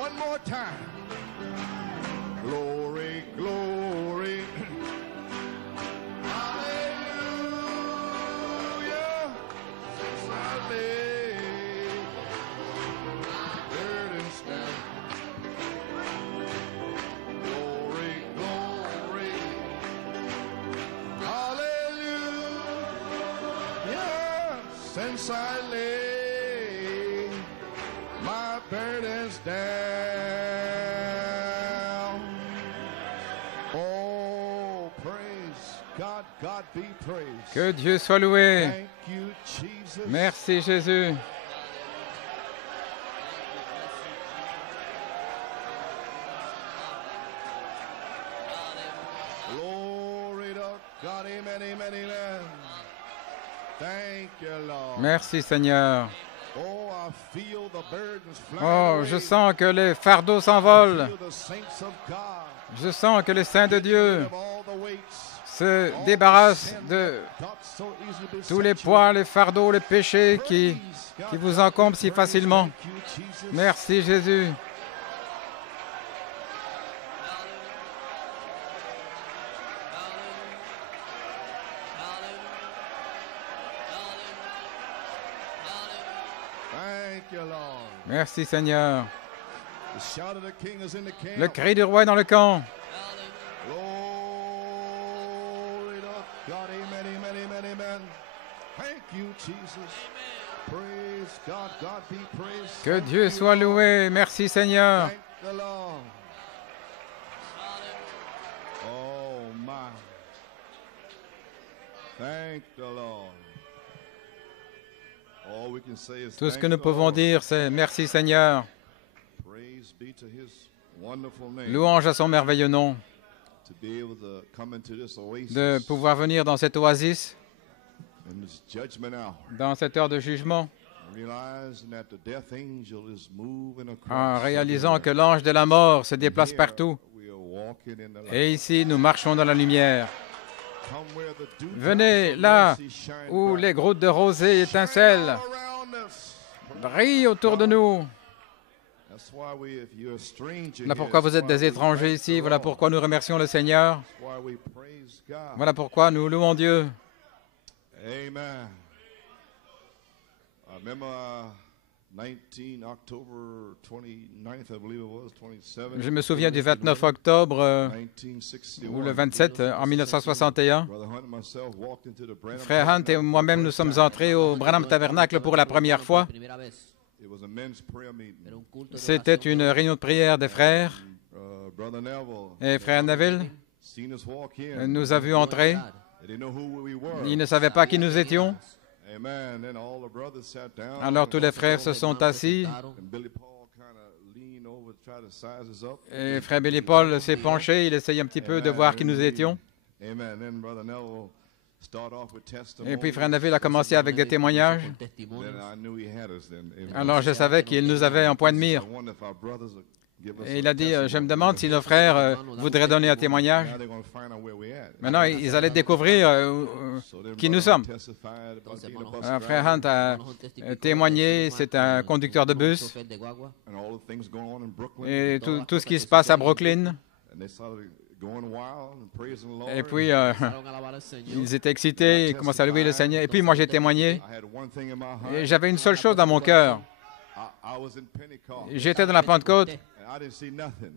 One more time. Glory, glory. Hallelujah. Since I lay burdens down. Glory, glory. Hallelujah. Since I lay my burdens down. Oh, praise God, God be praised. Que Dieu soit loué. Thank you, Jesus. Merci Jésus. Glory to God, amen, amen, amen. Thank you, Lord. Merci Seigneur. Oh, I feel the burdens flying Oh, away. je sens que les fardeaux s'envolent. Feel the saints of God. Je sens que les saints de Dieu Of all the weights. se débarrassent de tous les poids, les fardeaux, les péchés qui vous encombrent si facilement. Merci Jésus. Merci Seigneur. Le cri du roi est dans le camp. Que Dieu soit loué. Merci Seigneur. Tout ce que nous pouvons dire, c'est merci Seigneur. Louange à son merveilleux nom. De pouvoir venir dans cette oasis, dans cette heure de jugement, en réalisant que l'ange de la mort se déplace partout. Et ici, nous marchons dans la lumière. Venez là où les gouttes de rosée étincellent. Brille autour de nous. Voilà pourquoi vous êtes des étrangers ici. Voilà pourquoi nous remercions le Seigneur. Voilà pourquoi nous louons Dieu. Amen. Je me souviens du 29 octobre ou le 27 en 1961. Frère Hunt et moi-même, nous sommes entrés au Branham Tabernacle pour la première fois. C'était une réunion de prière des frères. Et Frère Neville nous a vus entrer. Il ne savait pas qui nous étions. Alors tous les frères se sont assis. Et Frère Billy Paul s'est penché. Il essayait un petit peu de voir qui nous étions. Et puis Frère Neville a commencé avec des témoignages. Alors je savais qu'il nous avait en point de mire. Et il a dit, je me demande si nos frères voudraient donner un témoignage. Maintenant, ils allaient découvrir qui nous sommes. Frère Hunt a témoigné, c'est un conducteur de bus. Et tout ce qui se passe à Brooklyn. Et puis, ils étaient excités, ils commençaient à louer le Seigneur. Et puis, moi, j'ai témoigné. Et j'avais une seule chose dans mon cœur. J'étais dans la Pentecôte.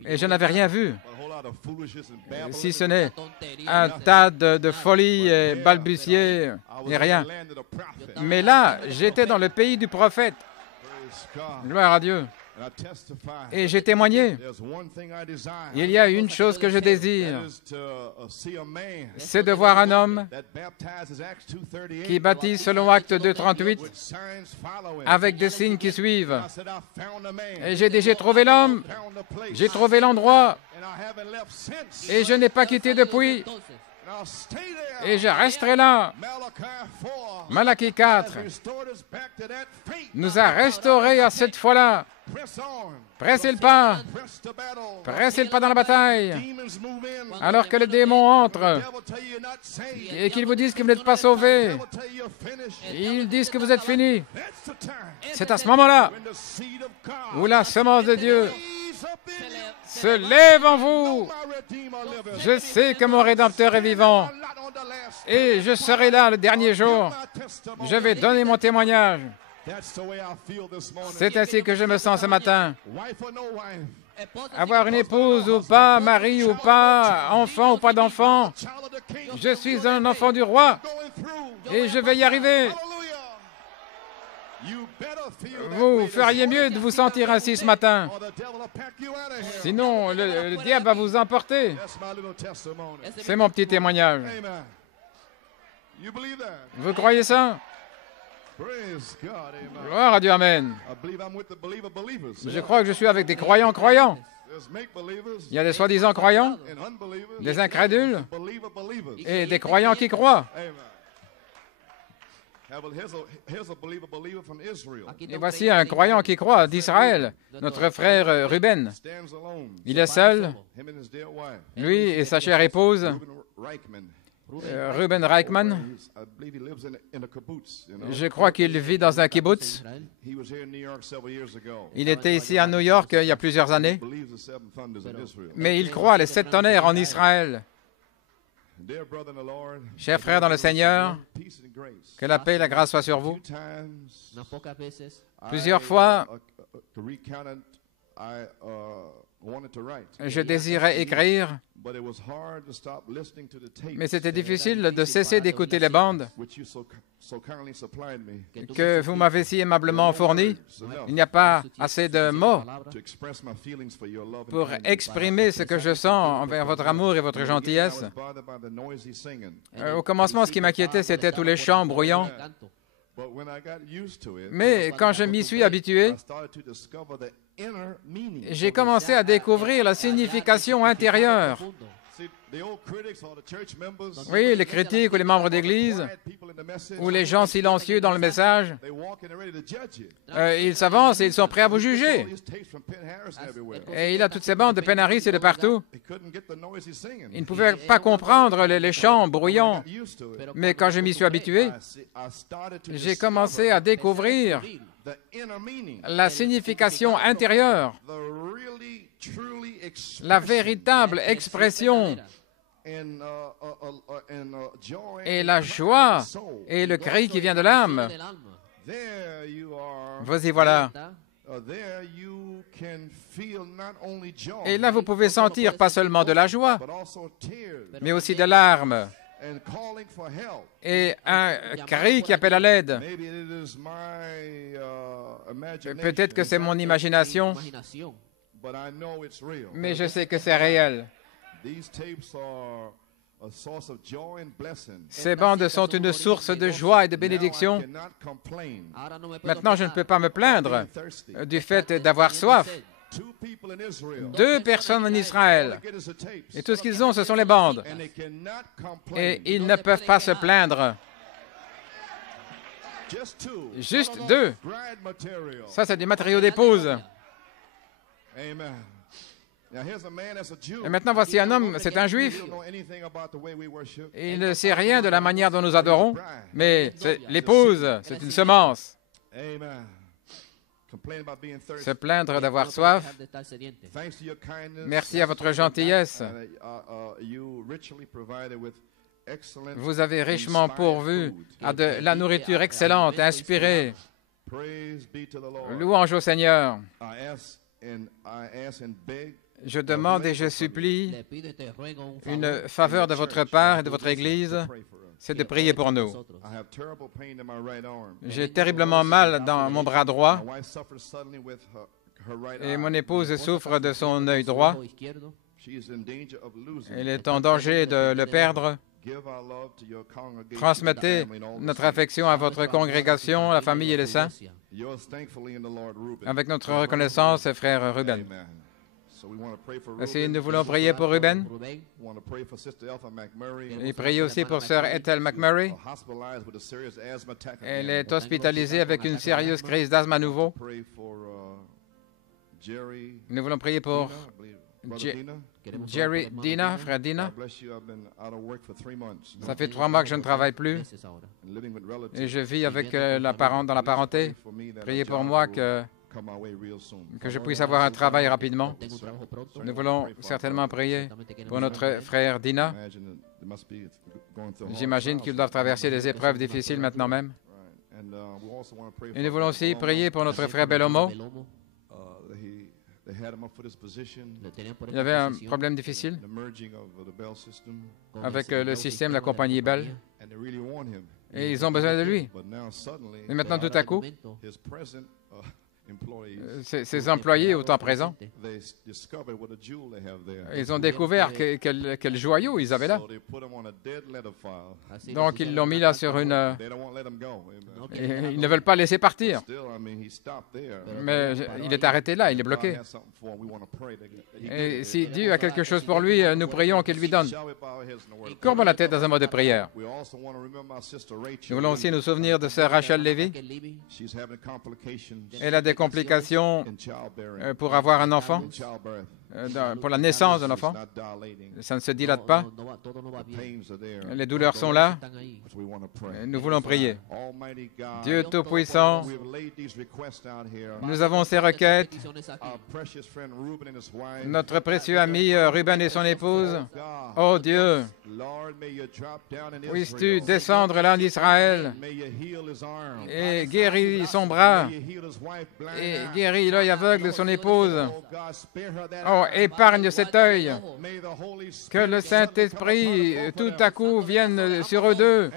Et je n'avais rien vu, si ce n'est un tas de folie et balbutier et rien. Mais là, j'étais dans le pays du prophète. Gloire à Dieu. Et j'ai témoigné. Il y a une chose que je désire, c'est de voir un homme qui baptise selon Actes 2:38 avec des signes qui suivent. Et j'ai dit, j'ai trouvé l'homme, j'ai trouvé l'endroit, et je n'ai pas quitté depuis. Et je resterai là. Malachie 4 nous a restaurés à cette fois-là. Pressez le pas. Pressez le pas dans la bataille. Alors que les démons entrent et qu'ils vous disent que vous n'êtes pas sauvés, ils disent que vous êtes finis. C'est à ce moment-là où la semence de Dieu se lève en vous. Je sais que mon Rédempteur est vivant et je serai là le dernier jour. Je vais donner mon témoignage. C'est ainsi que je me sens ce matin. Avoir une épouse ou pas, mari ou pas, enfant ou pas d'enfant, je suis un enfant du roi et je vais y arriver. Vous feriez mieux de vous sentir ainsi ce matin. Sinon, le diable va vous emporter. C'est mon petit témoignage. Vous croyez ça? Gloire à Dieu, amen. Je crois que je suis avec des croyants croyants. Il y a des soi-disant croyants, des incrédules et des croyants qui croient. Et voici un croyant qui croit d'Israël, notre frère Ruben. Il est seul, lui et sa chère épouse, Ruben Reichman. Je crois qu'il vit dans un kibbutz. Il était ici à New York il y a plusieurs années, mais il croit les 7 tonnerres en Israël. Chers frères dans le Seigneur, que la paix et la grâce soient sur vous. Plusieurs fois, je désirais écrire, mais c'était difficile de cesser d'écouter les bandes que vous m'avez si aimablement fournies. Il n'y a pas assez de mots pour exprimer ce que je sens envers votre amour et votre gentillesse. Au commencement, ce qui m'inquiétait, c'était tous les chants bruyants. Mais quand je m'y suis habitué, j'ai commencé à découvrir la signification intérieure. Oui, les critiques ou les membres d'Église, ou les gens silencieux dans le message, ils s'avancent et ils sont prêts à vous juger. Et il a toutes ces bandes de Penn Harris et de partout. Ils ne pouvaient pas comprendre les chants bruyants. Mais quand je m'y suis habitué, j'ai commencé à découvrir la signification intérieure, la véritable expression et la joie et le cri qui vient de l'âme. Vous y voilà. Et là, vous pouvez sentir pas seulement de la joie, mais aussi des larmes et un cri qui appelle à l'aide. Peut-être que c'est mon imagination, mais je sais que c'est réel. Ces bandes sont une source de joie et de bénédiction. Maintenant, je ne peux pas me plaindre du fait d'avoir soif. 2 personnes en Israël, et tout ce qu'ils ont, ce sont les bandes. Et ils ne peuvent pas se plaindre. Juste 2. Ça, c'est du matériau d'épouse. Et maintenant, voici un homme, c'est un juif. Il ne sait rien de la manière dont nous adorons, mais l'épouse, c'est une semence. Se plaindre d'avoir soif. Merci à votre gentillesse. Vous avez richement pourvu à de la nourriture excellente, inspirée. Louange au Seigneur. Je demande et je supplie une faveur de votre part et de votre Église, c'est de prier pour nous. J'ai terriblement mal dans mon bras droit et mon épouse souffre de son œil droit. Elle est en danger de le perdre. Transmettez notre affection à votre congrégation, la famille et les saints, avec notre reconnaissance, frère Ruben. Ainsi, nous voulons prier pour Ruben et prier aussi pour sœur Ethel McMurray. Elle est hospitalisée avec une sérieuse crise d'asthme à nouveau. Nous voulons prier pour Jerry Dina, frère Dina. Ça fait 3 mois que je ne travaille plus et je vis avec dans la parenté. Priez pour moi que que je puisse avoir un travail rapidement. Nous voulons certainement prier pour notre frère Dina. J'imagine qu'ils doivent traverser des épreuves difficiles maintenant même. Et nous voulons aussi prier pour notre frère Bellomo. Il avait un problème difficile avec le système de la compagnie Bell. Et ils ont besoin de lui. Et maintenant, tout à coup, ses employés au temps présent, ils ont découvert quel joyau ils avaient là. Donc, ils l'ont mis là sur une... Ils ne veulent pas laisser partir. Mais il est arrêté là, il est bloqué. Et si Dieu a quelque chose pour lui, nous prions qu'il lui donne. Courbons la tête dans un mot de prière. Nous voulons aussi nous souvenir de sœur Rachel Levy. Elle a des complications pour avoir un enfant, pour la naissance d'un enfant. Ça ne se dilate pas. Les douleurs sont là. Nous voulons prier. Dieu Tout-Puissant, nous avons ces requêtes. Notre précieux ami Ruben et son épouse. Oh Dieu, puisses-tu descendre là en Israël et guéris son bras et guéris l'œil aveugle de son épouse. Oh, épargne cet œil. Que le Saint-Esprit tout à coup vienne sur eux deux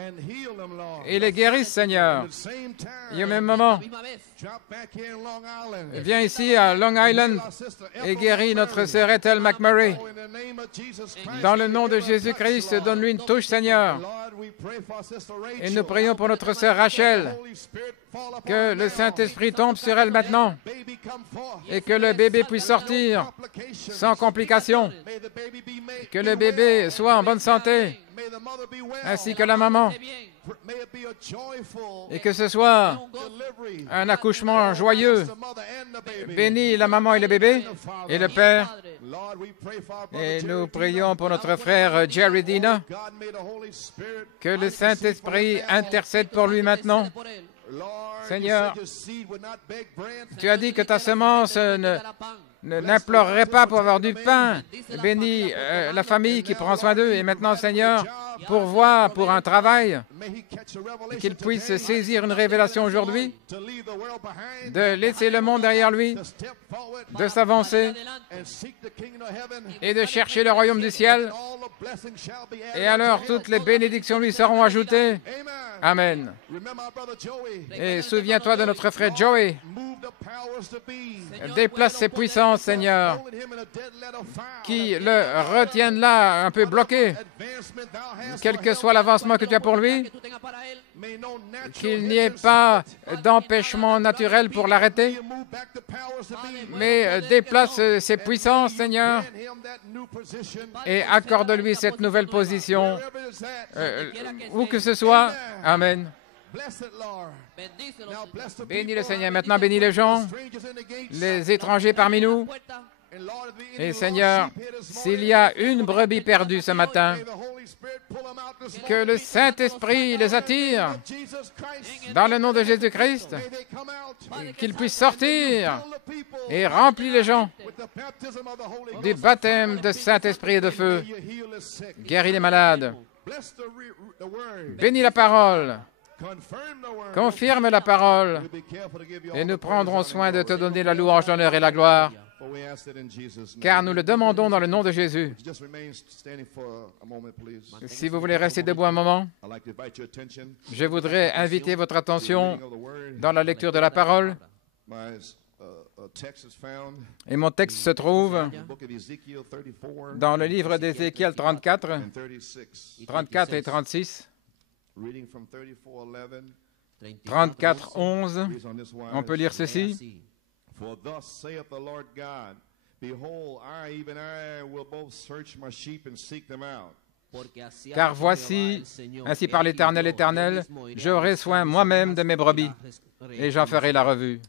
et les guérisse, Seigneur. Et au même moment, viens ici à Long Island et guéris notre sœur Ethel McMurray. Dans le nom de Jésus-Christ, donne-lui une touche, Seigneur. Et nous prions pour notre sœur Rachel. Que le Saint-Esprit tombe sur elle maintenant et que le bébé puisse sortir sans complications. Que le bébé soit en bonne santé, ainsi que la maman. Et que ce soit un accouchement joyeux. Bénis la maman et le bébé et le père. Et nous prions pour notre frère Jerry Dina. Que le Saint-Esprit intercède pour lui maintenant. Seigneur, tu as dit que ta semence n'implorerait pas pour avoir du pain. Bénis la famille qui prend soin d'eux. Et maintenant, Seigneur, pourvois pour un travail, qu'il puisse saisir une révélation aujourd'hui, de laisser le monde derrière lui, de s'avancer et de chercher le royaume du ciel. Et alors, toutes les bénédictions lui seront ajoutées. Amen. Et souviens-toi de notre frère Joey. Déplace ses puissances, Seigneur, qui le retiennent là, un peu bloqué. Quel que soit l'avancement que tu as pour lui, qu'il n'y ait pas d'empêchement naturel pour l'arrêter, mais déplace ses puissances, Seigneur, et accorde-lui cette nouvelle position, où que ce soit. Amen. Bénis le Seigneur. Maintenant, bénis les gens, les étrangers parmi nous. Et Seigneur, s'il y a une brebis perdue ce matin, que le Saint-Esprit les attire dans le nom de Jésus-Christ, qu'ils puissent sortir et remplir les gens du baptême de Saint-Esprit et de feu. Guéris les malades. Bénis la parole. Confirme la parole et nous prendrons soin de te donner la louange, l'honneur et la gloire, car nous le demandons dans le nom de Jésus. Si vous voulez rester debout un moment, je voudrais inviter votre attention dans la lecture de la parole. Et mon texte se trouve dans le livre d'Ézéchiel 34 et 36. 34, 11, on peut lire ceci. Car voici, ainsi par l'Éternel éternel, j'aurai soin moi-même de mes brebis, et j'en ferai la revue.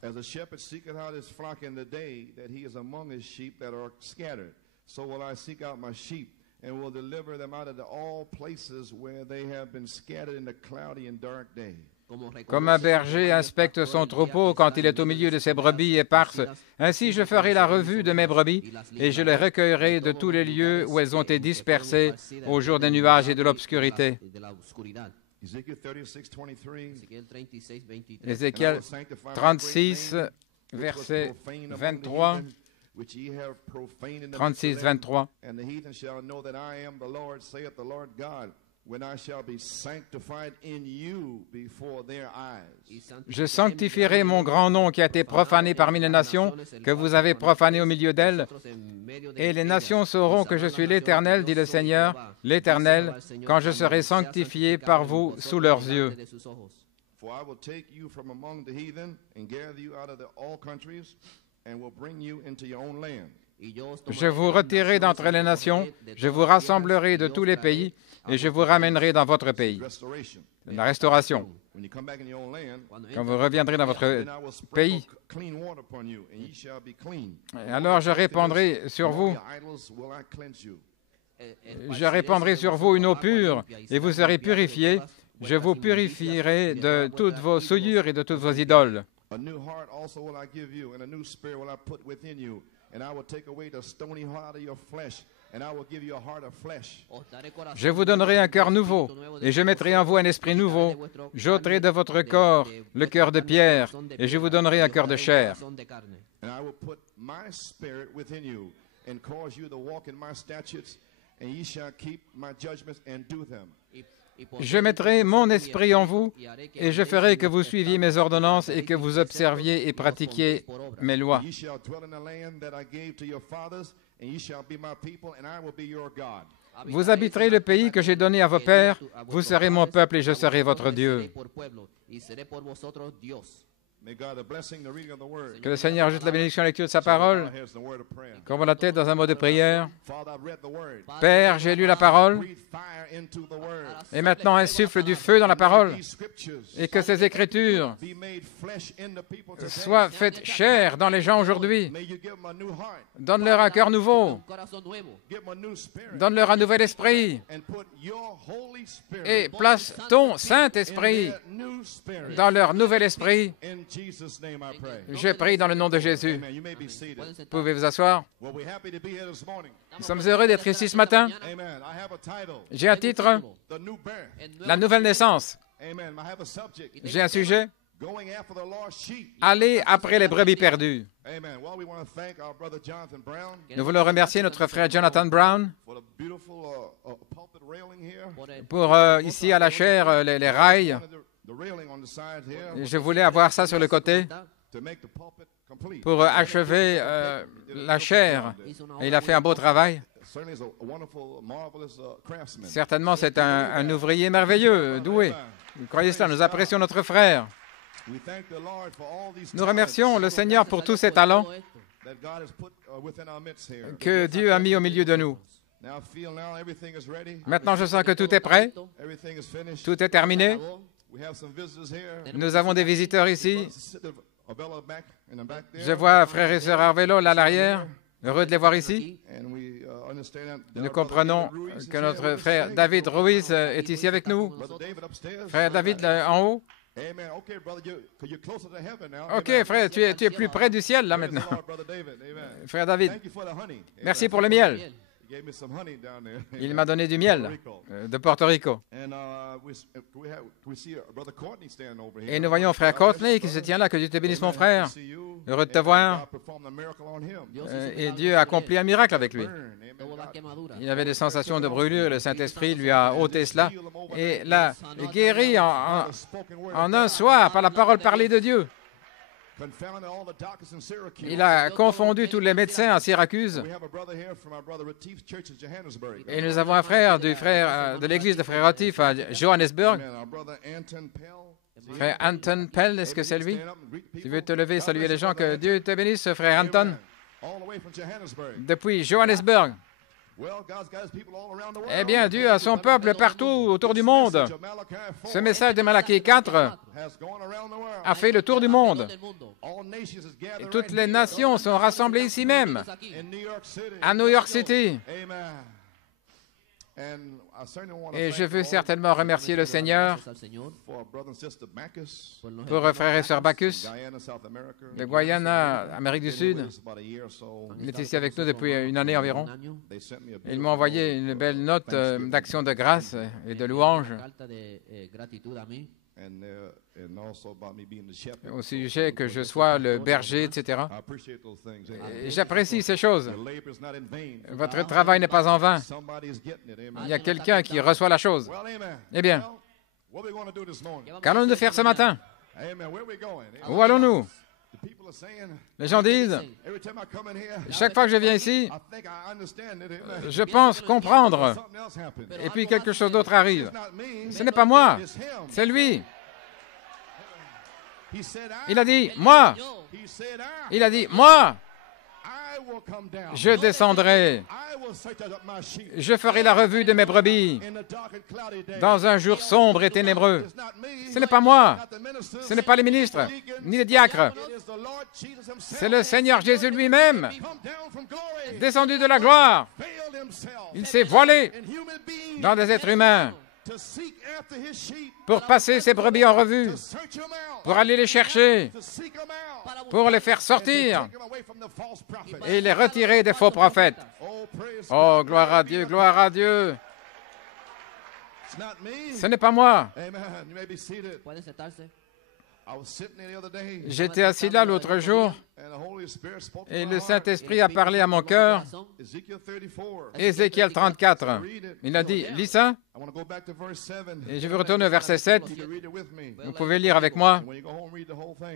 And will deliver them out of all places where they have been scattered in the cloudy and dark day. Comme un berger inspecte son troupeau quand il est au milieu de ses brebis éparses, ainsi je ferai la revue de mes brebis et je les recueillerai de tous les lieux où elles ont été dispersées au jour des nuages et de l'obscurité. Ézéchiel 36, verset 23. 36, 23. Je sanctifierai mon grand nom qui a été profané parmi les nations, que vous avez profané au milieu d'elles, et les nations sauront que je suis l'Éternel, dit le Seigneur, l'Éternel, quand je serai sanctifié par vous sous leurs yeux. Je vous retirerai d'entre les nations, je vous rassemblerai de tous les pays, et je vous ramènerai dans votre pays. La restauration. Quand vous reviendrez dans votre pays, alors je répandrai sur vous une eau pure, et vous serez purifiés. Je vous purifierai de toutes vos souillures et de toutes vos idoles. Je vous donnerai un cœur nouveau, et je mettrai en vous un esprit nouveau. J'ôterai de votre corps le cœur de pierre, et je vous donnerai un cœur de chair. Je mettrai mon esprit en vous, et je ferai que vous suiviez mes ordonnances et que vous observiez et pratiquiez mes lois. Vous habiterez le pays que j'ai donné à vos pères, vous serez mon peuple et je serai votre Dieu. Que le Seigneur ajoute la bénédiction à la lecture de sa parole. Courbons la tête dans un mot de prière. Père, j'ai lu la parole, et maintenant insuffle du feu dans la parole, et que ces Écritures soient faites chair dans les gens aujourd'hui. Donne-leur un cœur nouveau, donne-leur un nouvel esprit, et place ton Saint-Esprit dans leur nouvel esprit. Je prie dans le nom de Jésus. Vous pouvez vous asseoir. Nous sommes heureux d'être ici ce matin. J'ai un titre, la nouvelle naissance. J'ai un sujet, aller après les brebis perdues. Nous voulons remercier notre frère Jonathan Brown pour ici à la chaire les rails. Je voulais avoir ça sur le côté pour achever la chair. Et il a fait un beau travail. Certainement, c'est un ouvrier merveilleux, doué. Croyez cela, nous apprécions notre frère. Nous remercions le Seigneur pour tous ces talents que Dieu a mis au milieu de nous. Maintenant, je sens que tout est prêt, tout est terminé. Nous avons des visiteurs ici. Je vois frère et sœur Arvelo là à l'arrière. Heureux de les voir ici. Nous comprenons que notre frère David Ruiz est ici avec nous. Frère David en haut. Ok, frère, tu es plus près du ciel là maintenant. Frère David, merci pour le miel. Il m'a donné du miel de Porto Rico. Et nous voyons frère Courtney qui se tient là. Que Dieu te bénisse, mon frère. Heureux de te voir. Et Dieu a accompli un miracle avec lui. Il avait des sensations de brûlure. Le Saint-Esprit lui a ôté cela et l'a guéri en un soir par la parole parlée de Dieu. Il a confondu tous les médecins à Syracuse. Et nous avons un frère de l'église de Frère Retief à Johannesburg. Frère Anton Pell, est-ce que c'est lui? Tu veux te lever et saluer les gens? Que Dieu te bénisse, frère Anton. Depuis Johannesburg. Eh bien, Dieu a son peuple partout autour du monde. Ce message de Malachie 4 a fait le tour du monde. Et toutes les nations sont rassemblées ici même, à New York City. Et je veux certainement remercier le Seigneur pour frère et sœur Bacchus de Guyana, Amérique du Sud. Il est ici avec nous depuis une année environ. Ils m'ont envoyé une belle note d'action de grâce et de louange au sujet que je sois le berger, etc. J'apprécie ces choses. Votre travail n'est pas en vain. Il y a quelqu'un qui reçoit la chose. Eh bien, qu'allons-nous faire ce matin? Où allons-nous? Les gens disent, chaque fois que je viens ici, je pense comprendre, et puis quelque chose d'autre arrive. Ce n'est pas moi, c'est lui. Il a dit, moi. Il a dit, moi. Je descendrai. Je ferai la revue de mes brebis dans un jour sombre et ténébreux. Ce n'est pas moi. Ce n'est pas les ministres, ni les diacres. C'est le Seigneur Jésus lui-même, descendu de la gloire. Il s'est voilé dans des êtres humains pour passer ses brebis en revue, pour aller les chercher, pour les faire sortir et les retirer des faux prophètes. Oh, gloire à Dieu, gloire à Dieu. Ce n'est pas moi. J'étais assis là l'autre jour et le Saint-Esprit a parlé à mon cœur. Ézéchiel 34. Il a dit, lis ça. Et je vais retourner au verset 7. Vous pouvez lire avec moi.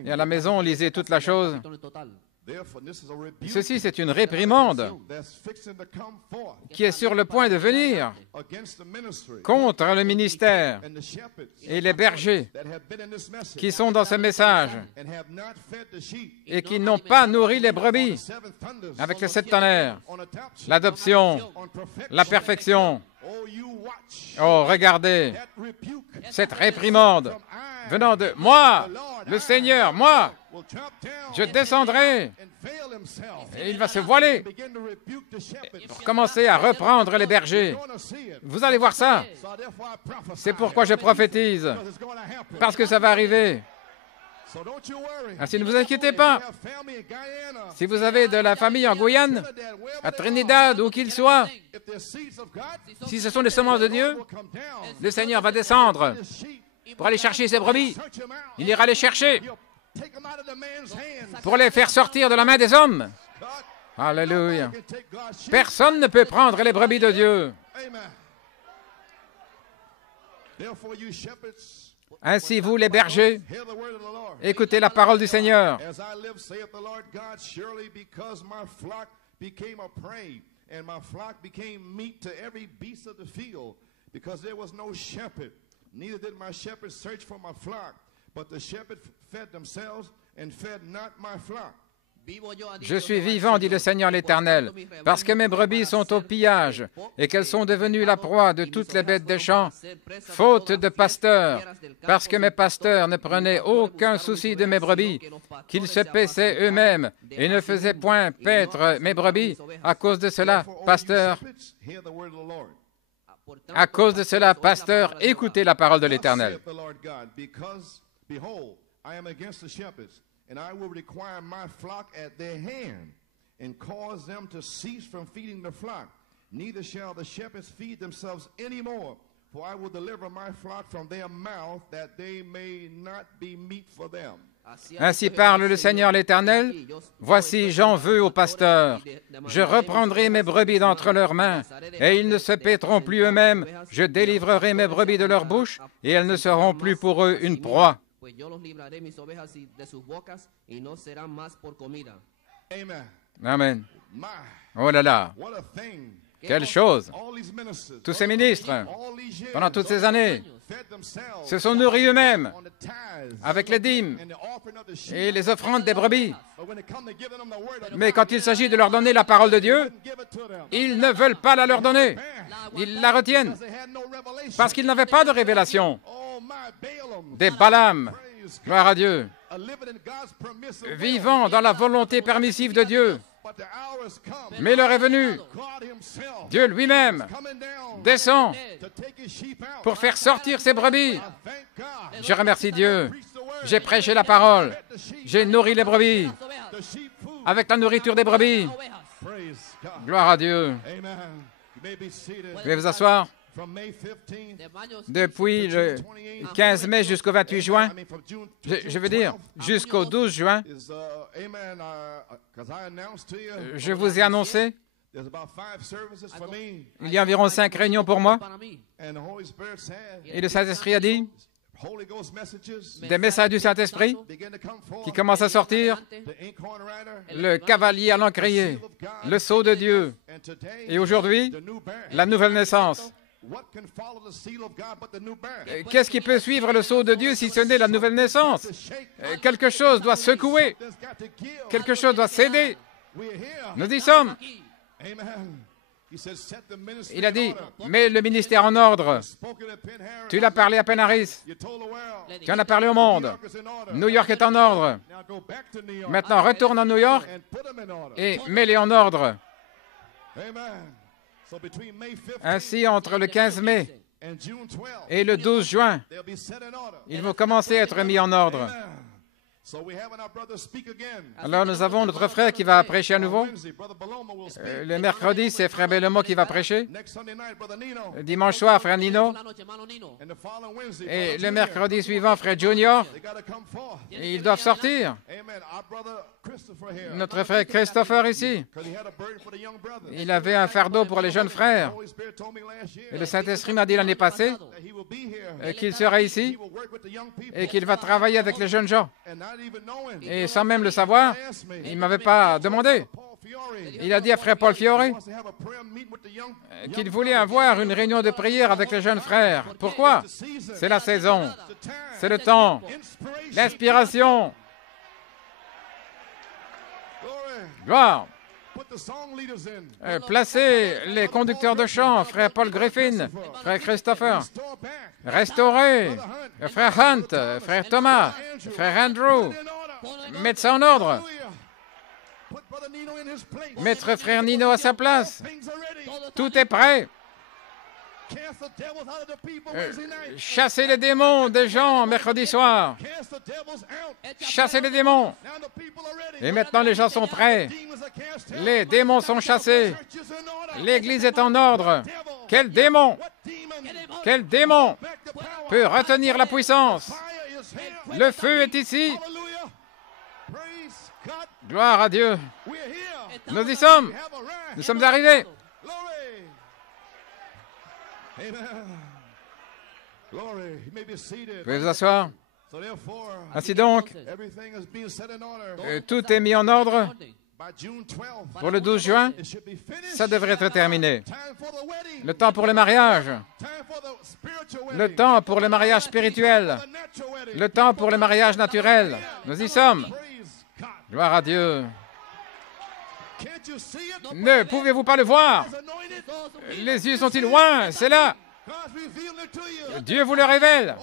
Et à la maison, lisez toute la chose. Ceci, c'est une réprimande qui est sur le point de venir contre le ministère et les bergers qui sont dans ce message et qui n'ont pas nourri les brebis avec les 7 tonnerres, l'adoption, la perfection. Oh, regardez cette réprimande venant de moi, le Seigneur, moi. Je descendrai et il va se voiler pour commencer à reprendre les bergers. Vous allez voir ça. C'est pourquoi je prophétise, parce que ça va arriver. Ainsi, ne vous inquiétez pas. Si vous avez de la famille en Guyane, à Trinidad, où qu'il soit, si ce sont les semences de Dieu, le Seigneur va descendre pour aller chercher ses brebis. Il ira les chercher pour les faire sortir de la main des hommes. Alléluia. Personne ne peut prendre les brebis de Dieu. Ainsi, vous, les bergers, écoutez la parole du Seigneur. Je suis vivant, dit le Seigneur l'Éternel, parce que mes brebis sont au pillage et qu'elles sont devenues la proie de toutes les bêtes des champs, faute de pasteurs, parce que mes pasteurs ne prenaient aucun souci de mes brebis, qu'ils se paissaient eux-mêmes et ne faisaient point paître mes brebis. À cause de cela, pasteur, écoutez la parole de l'Éternel. And I will require my flock at their hand, and cause them to cease from feeding the flock. Neither shall the shepherds feed themselves any more, for I will deliver my flock from their mouth, that they may not be meat for them. Ainsi parle le Seigneur l'Éternel. Voici, j'en veux aux pasteurs. Je reprendrai mes brebis d'entre leurs mains, et ils ne se paîtront plus eux-mêmes. Je délivrerai mes brebis de leur bouche, et elles ne seront plus pour eux une proie. Amen. Oh là là. Quelle chose. Tous ces ministres, pendant toutes ces années, se sont nourris eux-mêmes avec les dîmes et les offrandes des brebis. Mais quand il s'agit de leur donner la parole de Dieu, ils ne veulent pas la leur donner. Ils la retiennent parce qu'ils n'avaient pas de révélation. Des Balaam, gloire à Dieu, vivant dans la volonté permissive de Dieu. Mais l'heure est venue. Dieu lui-même descend pour faire sortir ses brebis. Je remercie Dieu. J'ai prêché la parole. J'ai nourri les brebis avec la nourriture des brebis. Gloire à Dieu. Vous pouvez vous asseoir. Depuis le 15 mai jusqu'au 28 juin, je veux dire jusqu'au 12 juin, je vous ai annoncé, il y a environ 5 réunions pour moi, et le Saint-Esprit a dit, des messages du Saint-Esprit qui commencent à sortir, le cavalier à l'encrier, le sceau de Dieu, et aujourd'hui, la nouvelle naissance. Qu'est-ce qui peut suivre le sceau de Dieu si ce n'est la nouvelle naissance? Quelque chose doit secouer, quelque chose doit céder. Nous y sommes. Il a dit, mets le ministère en ordre. Tu l'as parlé à Penaris. Tu en as parlé au monde. New York est en ordre. Maintenant, retourne à New York et mets-les en ordre. Ainsi, entre le 15 mai et le 12 juin, ils vont commencer à être mis en ordre. Alors, nous avons notre frère qui va prêcher à nouveau. Le mercredi, c'est frère Bellomo qui va prêcher. Dimanche soir, frère Nino. Et le mercredi suivant, frère Junior. Et ils doivent sortir. Notre frère Christopher ici. Il avait un fardeau pour les jeunes frères. Et le Saint-Esprit m'a dit l'année passée qu'il sera ici et qu'il va travailler avec les jeunes gens. Et sans même le savoir, il ne m'avait pas demandé. Il a dit à frère Paul Fiore qu'il voulait avoir une réunion de prière avec les jeunes frères. Pourquoi? C'est la saison, c'est le temps, l'inspiration. Gloire. Placez les conducteurs de chant, frère Paul Griffin, frère Christopher. Restaurez, frère Hunt, frère Thomas, frère Andrew. Mettre ça en ordre. Mettre frère Nino à sa place. Tout est prêt. Chassez les démons des gens mercredi soir. Chassez les démons. Et maintenant les gens sont prêts. Les démons sont chassés. L'Église est en ordre. Quel démon? Quel démon peut retenir la puissance? Le feu est ici. Gloire à Dieu. Nous y sommes. Nous sommes arrivés. Vous pouvez vous asseoir. Ainsi donc, tout est mis en ordre. Pour le 12 juin, ça devrait être terminé. Le temps pour le mariage. Le temps pour le mariage spirituel. Le temps pour le mariage naturel. Nous y sommes. Gloire à Dieu. Ne pouvez-vous pas le voir? Les yeux sont-ils loin? C'est là. Dieu vous le révèle.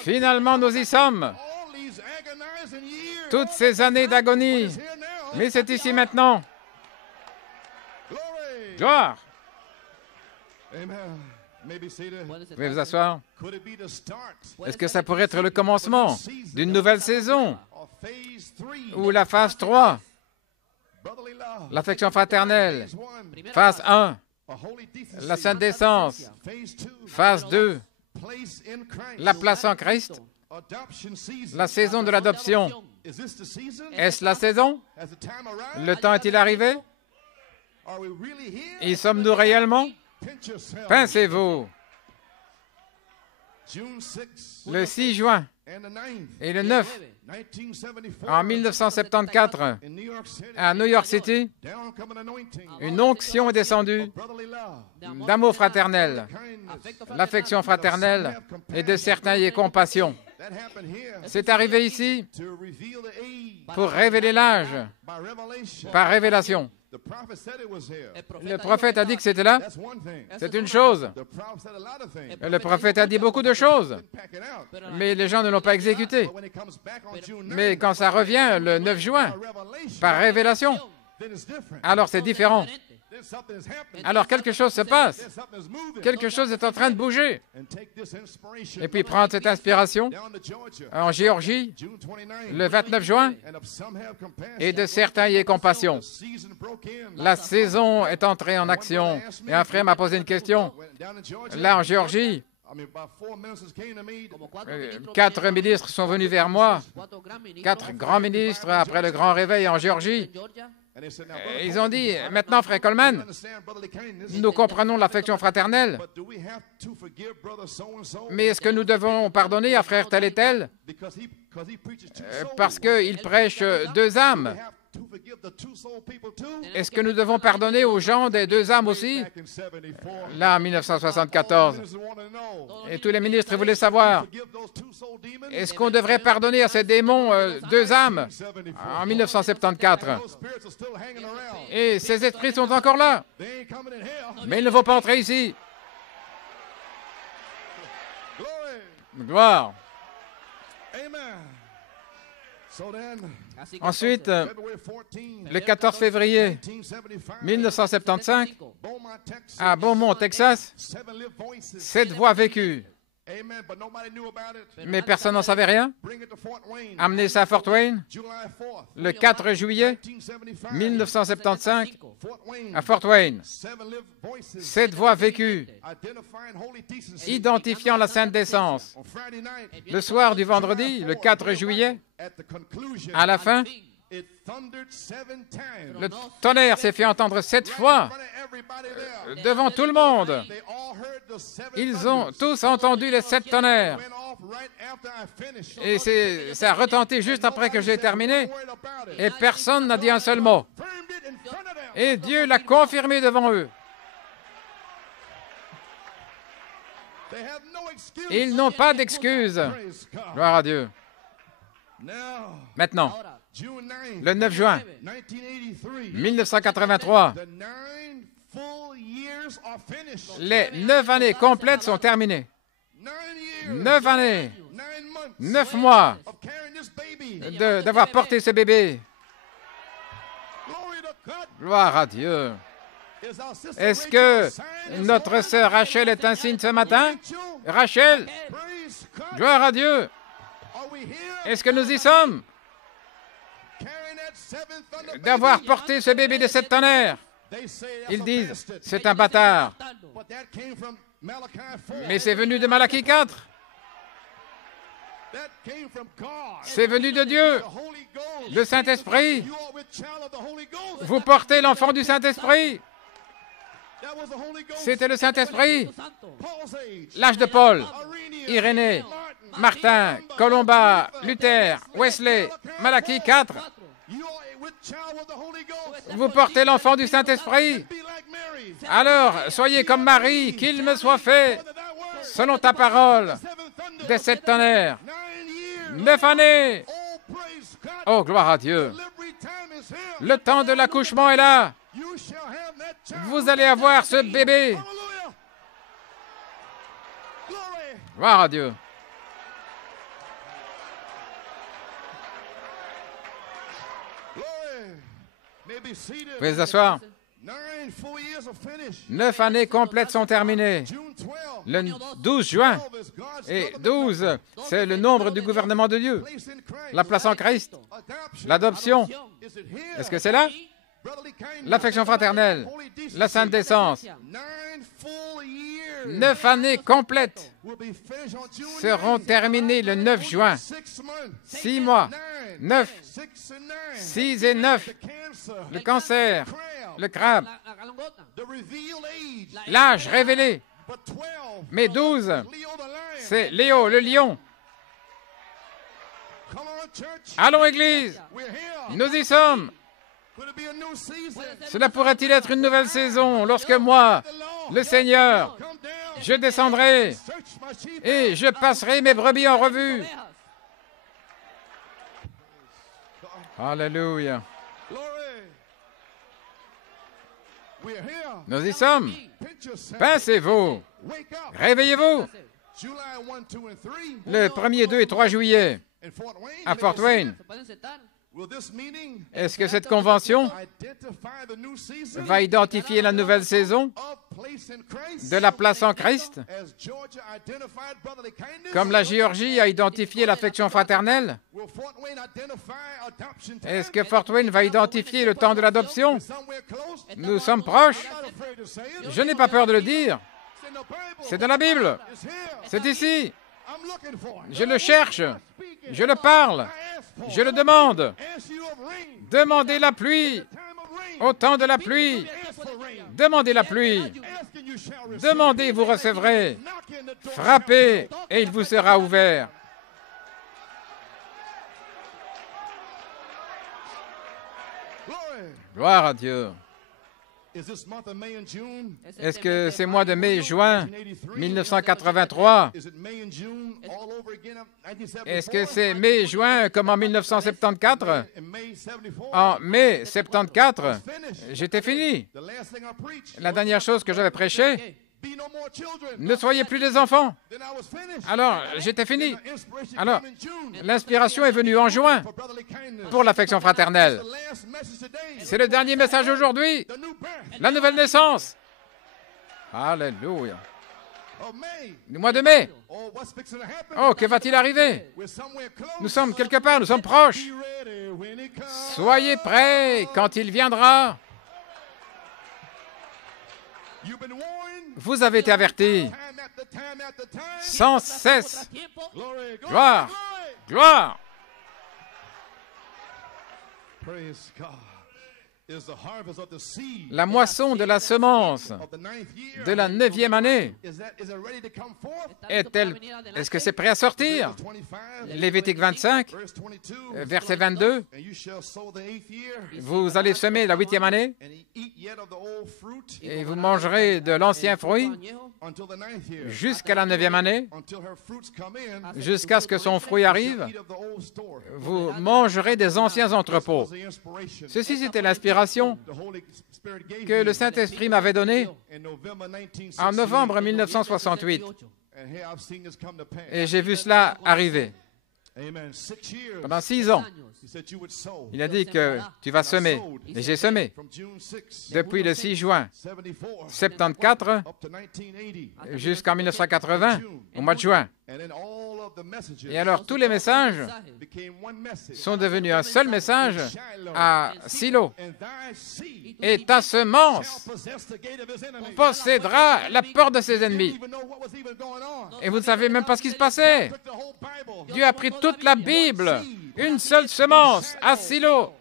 Finalement, nous y sommes. Toutes ces années d'agonie. Mais c'est ici maintenant. Gloire. Vous pouvez vous asseoir. Est-ce que ça pourrait être le commencement d'une nouvelle saison ou la phase 3, l'affection fraternelle, phase 1, la sainte décence, phase 2, la place en Christ, la saison de l'adoption. Est-ce la saison? Le temps est-il arrivé? Y sommes-nous réellement? Pincez-vous. Le 6 juin et le 9, en 1974, à New York City, une onction est descendue d'amour fraternel, l'affection fraternelle et de certaines compassion. C'est arrivé ici pour révéler l'âge par révélation. Le prophète a dit que c'était là. C'est une chose. Le prophète a dit beaucoup de choses, mais les gens ne l'ont pas exécuté. Mais quand ça revient le 9 juin, par révélation, alors c'est différent. Alors quelque chose se passe. Quelque chose est en train de bouger. Et puis prendre cette inspiration en Géorgie, le 29 juin, et de certains y aient compassion. La saison est entrée en action. Et un frère m'a posé une question. Là, en Géorgie, 4 ministres sont venus vers moi, 4 grands ministres après le grand réveil en Géorgie. Ils ont dit, maintenant, frère Coleman, nous comprenons l'affection fraternelle, mais est-ce que nous devons pardonner à frère tel et tel parce qu'il prêche 2 âmes? Est-ce que nous devons pardonner aux gens des 2 âmes aussi? Là, en 1974. Et tous les ministres voulaient savoir, est-ce qu'on devrait pardonner à ces démons 2 âmes en 1974? Et ces esprits sont encore là. Mais ils ne vont pas entrer ici. Gloire. Ensuite, le 14 février 1975, à Beaumont, Texas, 7 voix vécues. Mais personne n'en savait rien. Amenez ça à Fort Wayne, le 4 juillet 1975, à Fort Wayne. 7 voix vécues, identifiant la sainte décence. Le soir du vendredi, le 4 juillet, à la fin, le tonnerre s'est fait entendre 7 fois devant tout le monde. Ils ont tous entendu les 7 tonnerres. Et ça a retenti juste après que j'ai terminé. Et personne n'a dit un seul mot. Et Dieu l'a confirmé devant eux. Ils n'ont pas d'excuses. Gloire à Dieu. Maintenant, le 9 juin 1983, les 9 années complètes sont terminées. 9 années, 9 mois d'avoir porté ce bébé. Gloire à Dieu. Est-ce que notre sœur Rachel est un signe ce matin? Rachel, gloire à Dieu. Est-ce que nous y sommes? D'avoir porté ce bébé de 7 tonnerres. Ils disent, c'est un bâtard. Mais c'est venu de Malachie 4. C'est venu de Dieu, le Saint-Esprit. Vous portez l'enfant du Saint-Esprit. C'était le Saint-Esprit. L'âge de Paul, Irénée, Martin, Colomba, Luther, Wesley, Malachie 4. Vous portez l'enfant du Saint-Esprit. Alors, soyez comme Marie, qu'il me soit fait, selon ta parole, des 7 tonnerres. 9 années. Oh, gloire à Dieu. Le temps de l'accouchement est là. Vous allez avoir ce bébé. Gloire à Dieu. Vous pouvez vous asseoir. 9 années complètes sont terminées. Le 12 juin, et 12, c'est le nombre du gouvernement de Dieu. La place en Christ, l'adoption. Est-ce que c'est là? L'affection fraternelle, la sainte décence. 9 années complètes seront terminées le 9 juin. 6 mois, 9, 6 et 9, le cancer, le crabe, l'âge révélé. Mais 12, c'est Léo, le lion. Allons, Église, nous y sommes. Cela pourrait-il être une nouvelle saison lorsque moi, le Seigneur, je descendrai et je passerai mes brebis en revue. Alléluia. Nous y sommes. Pincez-vous. Réveillez-vous. Le 1er, 2 et 3 juillet, à Fort Wayne. Est-ce que cette convention va identifier la nouvelle saison de la place en Christ, comme la Géorgie a identifié l'affection fraternelle? Est-ce que Fort Wayne va identifier le temps de l'adoption? Nous sommes proches. Je n'ai pas peur de le dire. C'est dans la Bible. C'est ici. Je le cherche. Je le parle. Je le demande. Demandez la pluie. Au temps de la pluie. Demandez la pluie. Demandez, vous recevrez. Frappez et il vous sera ouvert. Gloire à Dieu. Est-ce que c'est mois de mai et juin 1983? Est-ce que c'est mai et juin comme en 1974? En mai 74, j'étais fini. La dernière chose que j'avais prêchée, ne soyez plus des enfants. Alors, j'étais fini. Alors, l'inspiration est venue en juin pour l'affection fraternelle. C'est le dernier message aujourd'hui. La nouvelle naissance. Alléluia. Le mois de mai. Oh, que va-t-il arriver? Nous sommes quelque part, nous sommes proches. Soyez prêts quand il viendra. Vous avez été avertis sans cesse. Gloire, gloire. La moisson de la semence de la 9e année est-elle, est-ce que c'est prêt à sortir? Lévitique 25, verset 22. Vous allez semer la 8e année et vous mangerez de l'ancien fruit jusqu'à la 9e année, jusqu'à ce que son fruit arrive. Vous mangerez des anciens entrepôts. Ceci, c'était l'inspiration que le Saint-Esprit m'avait donnée en novembre 1968. Et j'ai vu cela arriver. Pendant 6 ans, il a dit que tu vas semer. Et j'ai semé. Depuis le 6 juin 1974 jusqu'en 1980, au mois de juin. Et alors, tous les messages sont devenus un seul message à Silo. Et ta semence possédera la porte de ses ennemis. Et vous ne savez même pas ce qui se passait. Dieu a pris toute la Bible, une seule semence à Silo,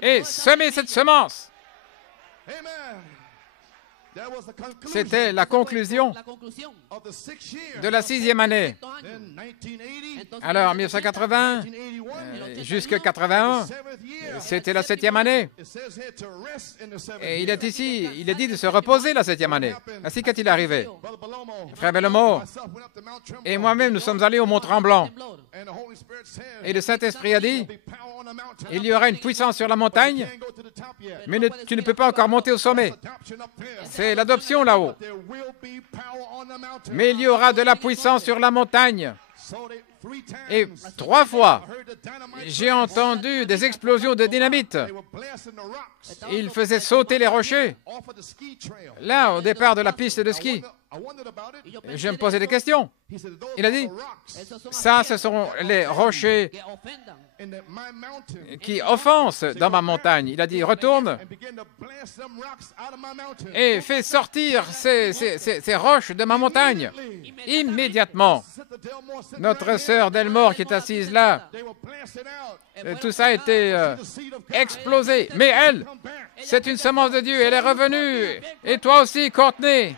et semé cette semence. C'était la conclusion de la 6e année. Alors, 1980 jusqu'à 81, c'était la 7e année. Et il est ici, il est dit de se reposer la 7e année. Ainsi qu'est-il arrivé? Frère Bellemont et moi-même, nous sommes allés au Mont Tremblant. Et le Saint-Esprit a dit, il y aura une puissance sur la montagne, mais tu ne peux pas encore monter au sommet. C'est l'adoption là-haut. Mais il y aura de la puissance sur la montagne. Et 3 fois, j'ai entendu des explosions de dynamite. Ils faisaient sauter les rochers. Là, au départ de la piste de ski. Je me posais des questions. Il a dit, ça, ce sont les rochers qui offensent dans ma montagne. Il a dit, retourne et fais sortir ces roches de ma montagne. Immédiatement, notre sœur Delmore qui est assise là, tout ça a été explosé. Mais elle, c'est une semence de Dieu, elle est revenue. Et toi aussi, Courtney.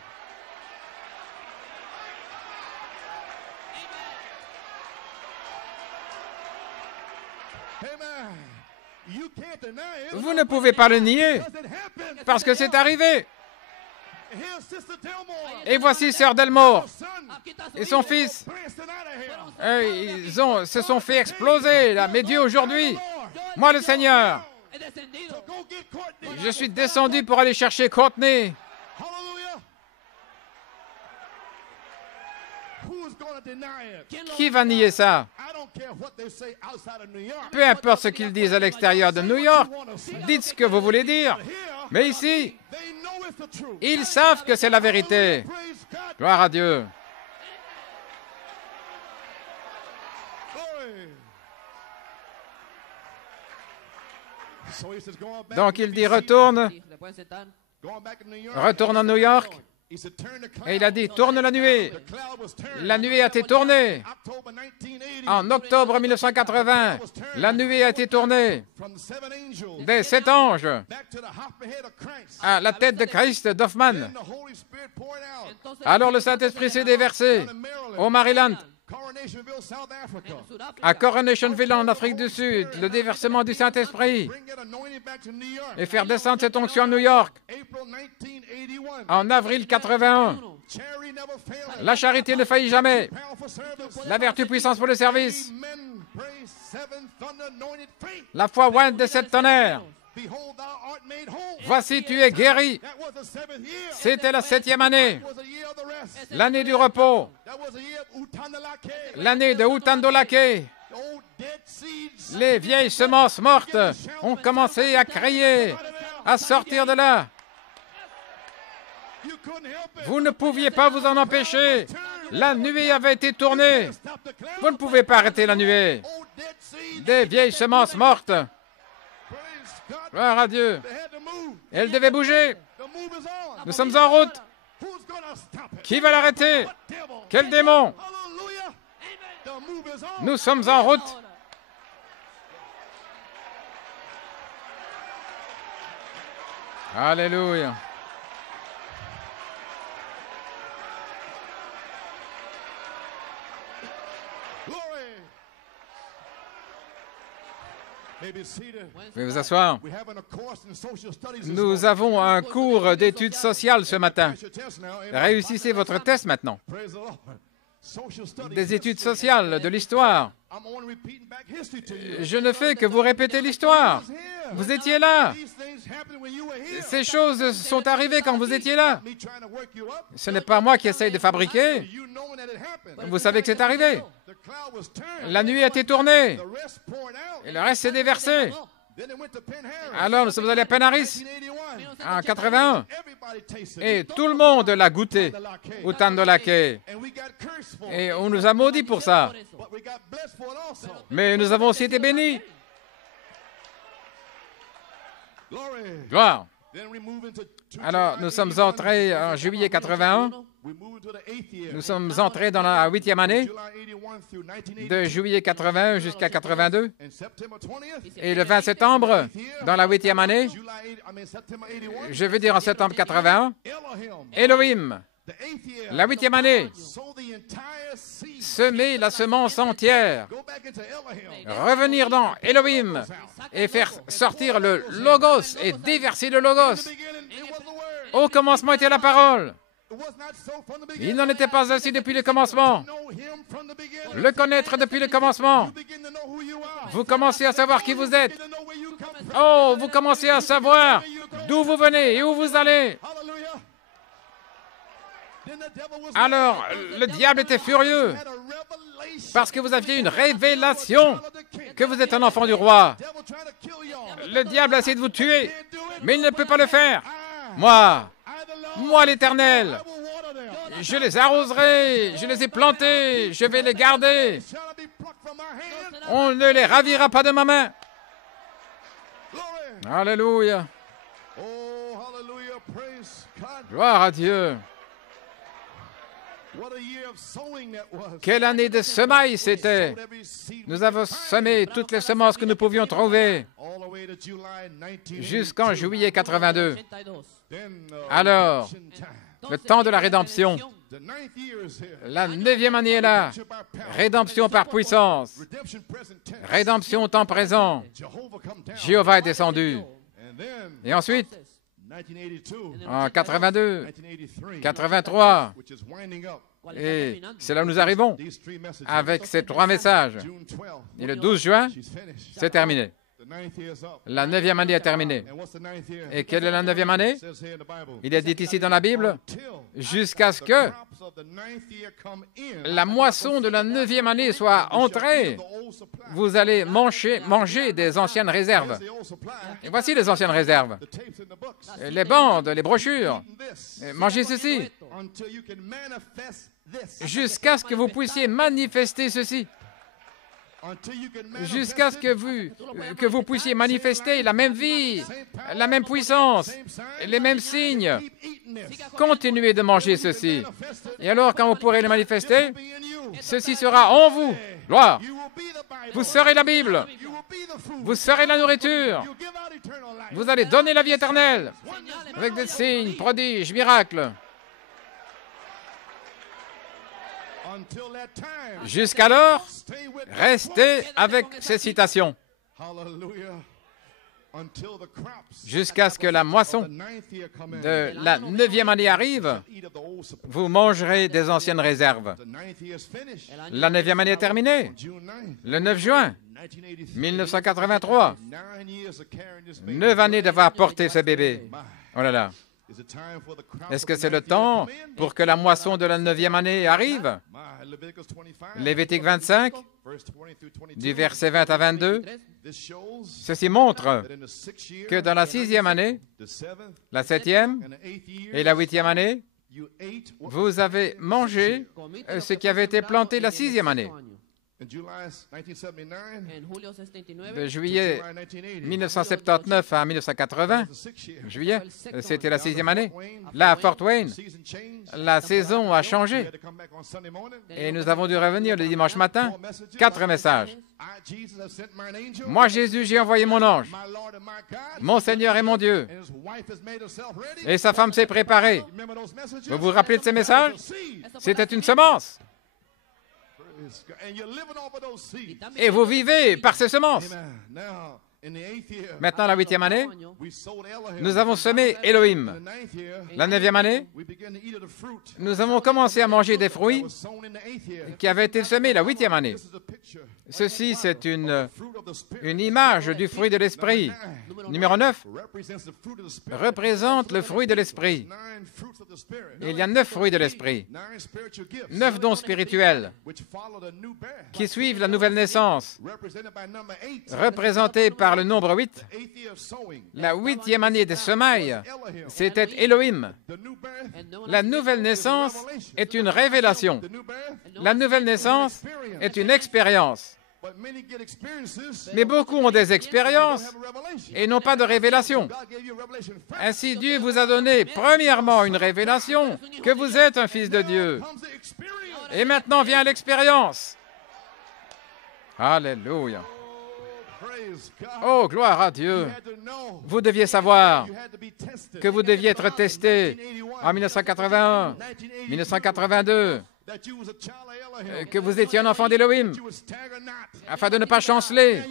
Vous ne pouvez pas le nier, parce que c'est arrivé. Et voici Sœur Delmore et son fils. Ils se sont fait exploser, là. Mais Dieu aujourd'hui, moi le Seigneur. Je suis descendu pour aller chercher Courtney. Qui va nier ça? Peu importe ce qu'ils disent à l'extérieur de New York, dites ce que vous voulez dire. Mais ici, ils savent que c'est la vérité. Gloire à Dieu. Donc il dit retourne à New York. Et il a dit tourne la nuée. La nuée a été tournée. En octobre 1980, la nuée a été tournée des 7 anges à la tête de Christ d'Hoffman. Alors le Saint-Esprit s'est déversé au Maryland, à Coronationville en Afrique du Sud, le déversement du Saint-Esprit, et faire descendre cette onction à New York en avril 81. La charité ne faillit jamais. La vertu puissance pour le service. La foi ointe des 7 tonnerres. Voici, tu es guéri. C'était la 7e année, l'année du repos, l'année de Utandolake. Les vieilles semences mortes ont commencé à crier, à sortir de là. Vous ne pouviez pas vous en empêcher. La nuée avait été tournée. Vous ne pouvez pas arrêter la nuée. Des vieilles semences mortes. Gloire à Dieu. Elle devait bouger. Nous sommes en route. Qui va l'arrêter? Quel démon? Nous sommes en route. Alléluia. Veuillez vous asseoir. Nous avons un cours d'études sociales ce matin. Réussissez votre test maintenant. Des études sociales, de l'histoire. Je ne fais que vous répéter l'histoire. Vous étiez là. Ces choses sont arrivées quand vous étiez là. Ce n'est pas moi qui essaye de fabriquer. Vous savez que c'est arrivé. La nuit a été tournée. Et le reste s'est déversé. Alors, nous sommes allés à Penaris en 81. Et tout le monde l'a goûté, Utandolake. Et on nous a maudits pour ça. Mais nous avons aussi été bénis. Gloire. Alors, nous sommes entrés en juillet 81. Nous sommes entrés dans la 8e année, de juillet 81 jusqu'à 82. Et le 20 septembre, dans la 8e année, je veux dire en septembre 81, Elohim, la 8e année, semer la semence entière, revenir dans Elohim et faire sortir le Logos et déverser le Logos. Au commencement était la parole. Il n'en était pas ainsi depuis le commencement. Le connaître depuis le commencement. Vous commencez à savoir qui vous êtes. Oh, vous commencez à savoir d'où vous venez et où vous allez. Alors, le diable était furieux parce que vous aviez une révélation que vous êtes un enfant du roi. Le diable a essayé de vous tuer, mais il ne peut pas le faire. Moi l'Éternel, je les arroserai, je les ai plantés, je vais les garder. On ne les ravira pas de ma main. Alléluia. Gloire à Dieu. Quelle année de semailles c'était! Nous avons semé toutes les semences que nous pouvions trouver jusqu'en juillet 82. Alors, le temps de la rédemption. La 9e année est là. Rédemption par puissance. Rédemption au temps présent. Jéhovah est descendu. Et ensuite, en 82, 83, et c'est là où nous arrivons avec ces 3 messages. Et le 12 juin, c'est terminé. La 9e année est terminée. Et quelle est la 9e année? Il est dit ici dans la Bible, jusqu'à ce que la moisson de la 9e année soit entrée, vous allez manger des anciennes réserves. Et voici les anciennes réserves. Les bandes, les brochures. Mangez ceci. Jusqu'à ce que vous puissiez manifester ceci. Jusqu'à ce que vous puissiez manifester la même vie, la même puissance, les mêmes signes. Continuez de manger ceci. Et alors, quand vous pourrez le manifester, ceci sera en vous. Gloire. Vous serez la Bible. Vous serez la nourriture. Vous allez donner la vie éternelle avec des signes, prodiges, miracles. Jusqu'alors, restez avec ces citations. Jusqu'à ce que la moisson de la 9e année arrive, vous mangerez des anciennes réserves. La 9e année est terminée. Le 9 juin 1983. 9 années d'avoir porté ce bébé. Oh là là. Est-ce que c'est le temps pour que la moisson de la 9e année arrive? Lévitique 25, du verset 20 à 22, ceci montre que dans la 6e année, la 7e et la 8e année, vous avez mangé ce qui avait été planté la 6e année. De juillet 1979 à 1980, juillet, c'était la 6e année. Là, à Fort Wayne, la saison a changé. Et nous avons dû revenir le dimanche matin. 4 messages. Moi, Jésus, j'ai envoyé mon ange. Mon Seigneur et mon Dieu. Et sa femme s'est préparée. Vous vous rappelez de ces messages? C'était une semence. Et vous vivez par ces semences. Maintenant, la 8e année, nous avons semé Elohim. La 9e année, nous avons commencé à manger des fruits qui avaient été semés la 8e année. Ceci, c'est une image du fruit de l'esprit. Numéro 9 représente le fruit de l'esprit. Il y a 9 fruits de l'esprit, 9 dons spirituels qui suivent la nouvelle naissance, représentés par le nombre 8. La 8e année des semailles, c'était Elohim. La nouvelle naissance est une révélation. La nouvelle naissance est une expérience. Mais beaucoup ont des expériences et n'ont pas de révélation. Ainsi, Dieu vous a donné premièrement une révélation que vous êtes un fils de Dieu. Et maintenant vient l'expérience. Alléluia. Oh, gloire à Dieu. Vous deviez savoir que vous deviez être testé en 1981, 1982, que vous étiez un enfant d'Élohim, afin de ne pas chanceler.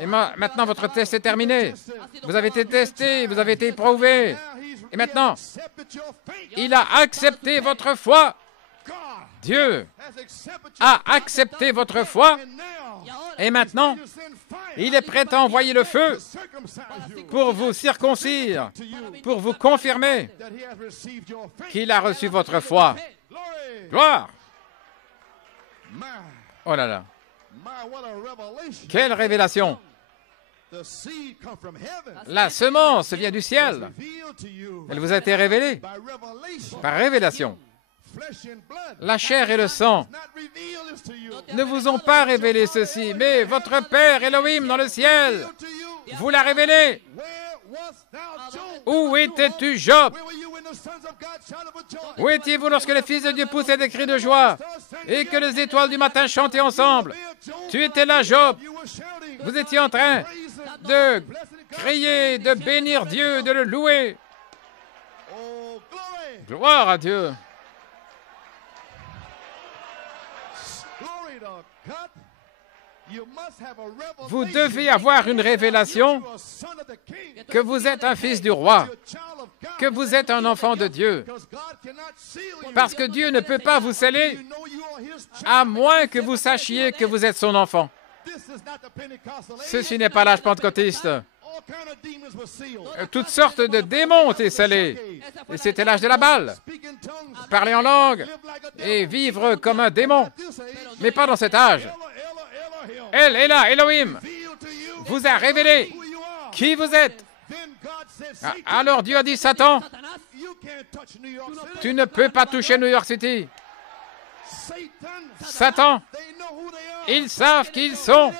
Et maintenant, votre test est terminé. Vous avez été testé, vous avez été éprouvé. Et maintenant, il a accepté votre foi. Dieu a accepté votre foi. Et maintenant, il est prêt à envoyer le feu pour vous circoncire, pour vous confirmer qu'il a reçu votre foi. Gloire! Oh là là! Quelle révélation! La semence vient du ciel. Elle vous a été révélée par révélation. La chair et le sang ne vous ont pas révélé ceci, mais votre Père Elohim dans le ciel vous l'a révélé. Où étais-tu, Job? Où étiez-vous lorsque les fils de Dieu poussaient des cris de joie et que les étoiles du matin chantaient ensemble? Tu étais là, Job. Vous étiez en train de crier, de bénir Dieu, de le louer. Gloire à Dieu. Vous devez avoir une révélation que vous êtes un fils du roi, que vous êtes un enfant de Dieu. Parce que Dieu ne peut pas vous sceller à moins que vous sachiez que vous êtes son enfant. Ceci n'est pas l'âge pentecôtiste. Toutes sortes de démons étaient scellés. Et c'était l'âge de la balle. Parler en langue et vivre comme un démon. Mais pas dans cet âge. El Elah, Elohim, vous a révélé qui vous êtes. Alors Dieu a dit, Satan, tu ne peux pas toucher New York City. Satan, ils savent qui ils sont.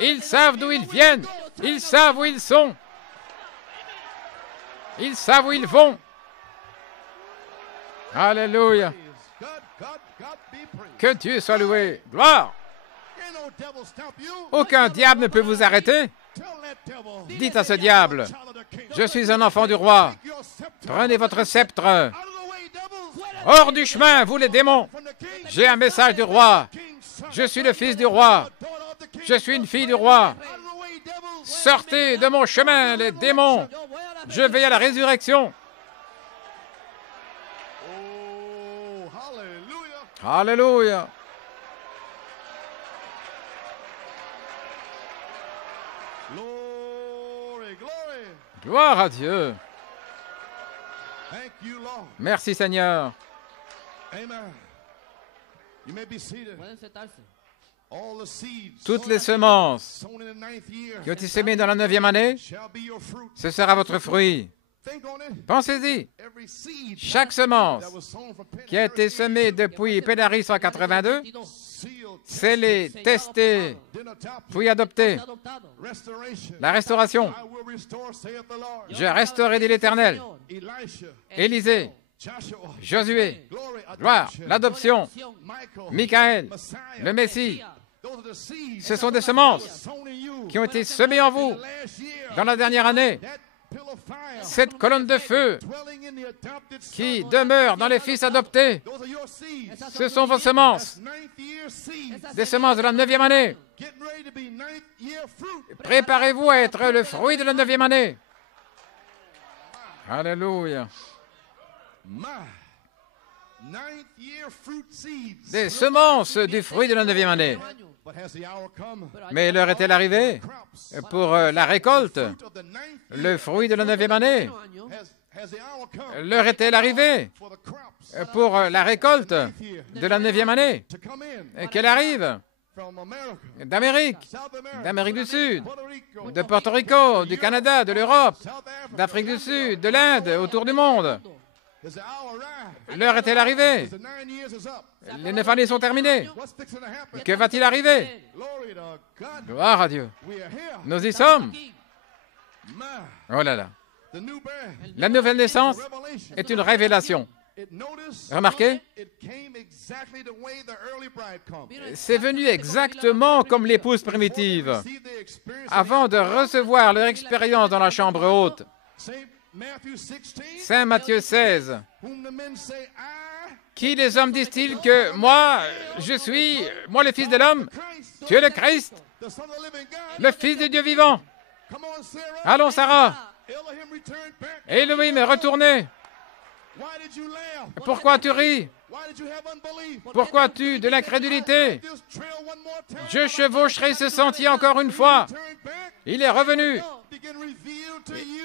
Ils savent d'où ils viennent. Ils savent où ils sont. Ils savent où ils vont. Alléluia. Que Dieu soit loué. Gloire. Aucun diable ne peut vous arrêter. Dites à ce diable, je suis un enfant du roi. Prenez votre sceptre. Hors du chemin, vous les démons. J'ai un message du roi. Je suis le fils du roi. Je suis une fille du roi. Sortez de mon chemin, les démons. Je vais à la résurrection. Alléluia. Gloire à Dieu. Merci Seigneur. Toutes les semences qui ont été semées dans la 9e année, ce sera votre fruit. Pensez-y. Chaque semence qui a été semée depuis Pédaris 182, scellée, testée, puis adoptée. La restauration. Je restaurerai, dit l'Éternel. Élisée, Josué, gloire, l'adoption, Michaël, le Messie. Ce sont des semences qui ont été semées en vous dans la dernière année. Cette colonne de feu qui demeure dans les fils adoptés, ce sont vos semences, des semences de la 9e année. Préparez-vous à être le fruit de la 9e année. Alléluia. Des semences du fruit de la 9e année. Mais l'heure est-elle arrivée pour la récolte, le fruit de la 9e année? L'heure est-elle arrivée pour la récolte de la 9e année? Qu'elle arrive d'Amérique du Sud, de Porto Rico, du Canada, de l'Europe, d'Afrique du Sud, de l'Inde, autour du monde. L'heure est-elle arrivée? Les 9 années sont terminées. Que va-t-il arriver? Gloire à Dieu. Nous y sommes. Oh là là. La nouvelle naissance est une révélation. Remarquez, c'est venu exactement comme l'épouse primitive, avant de recevoir leur expérience dans la chambre haute. Saint Matthieu 16. Qui les hommes disent-ils que moi, je suis, moi le Fils de l'homme? Tu es le Christ, le Fils de Dieu vivant. Allons, Sarah. Elohim est retourné. Pourquoi tu ris? Pourquoi as-tu de l'incrédulité? Je chevaucherai ce sentier encore une fois. Il est revenu.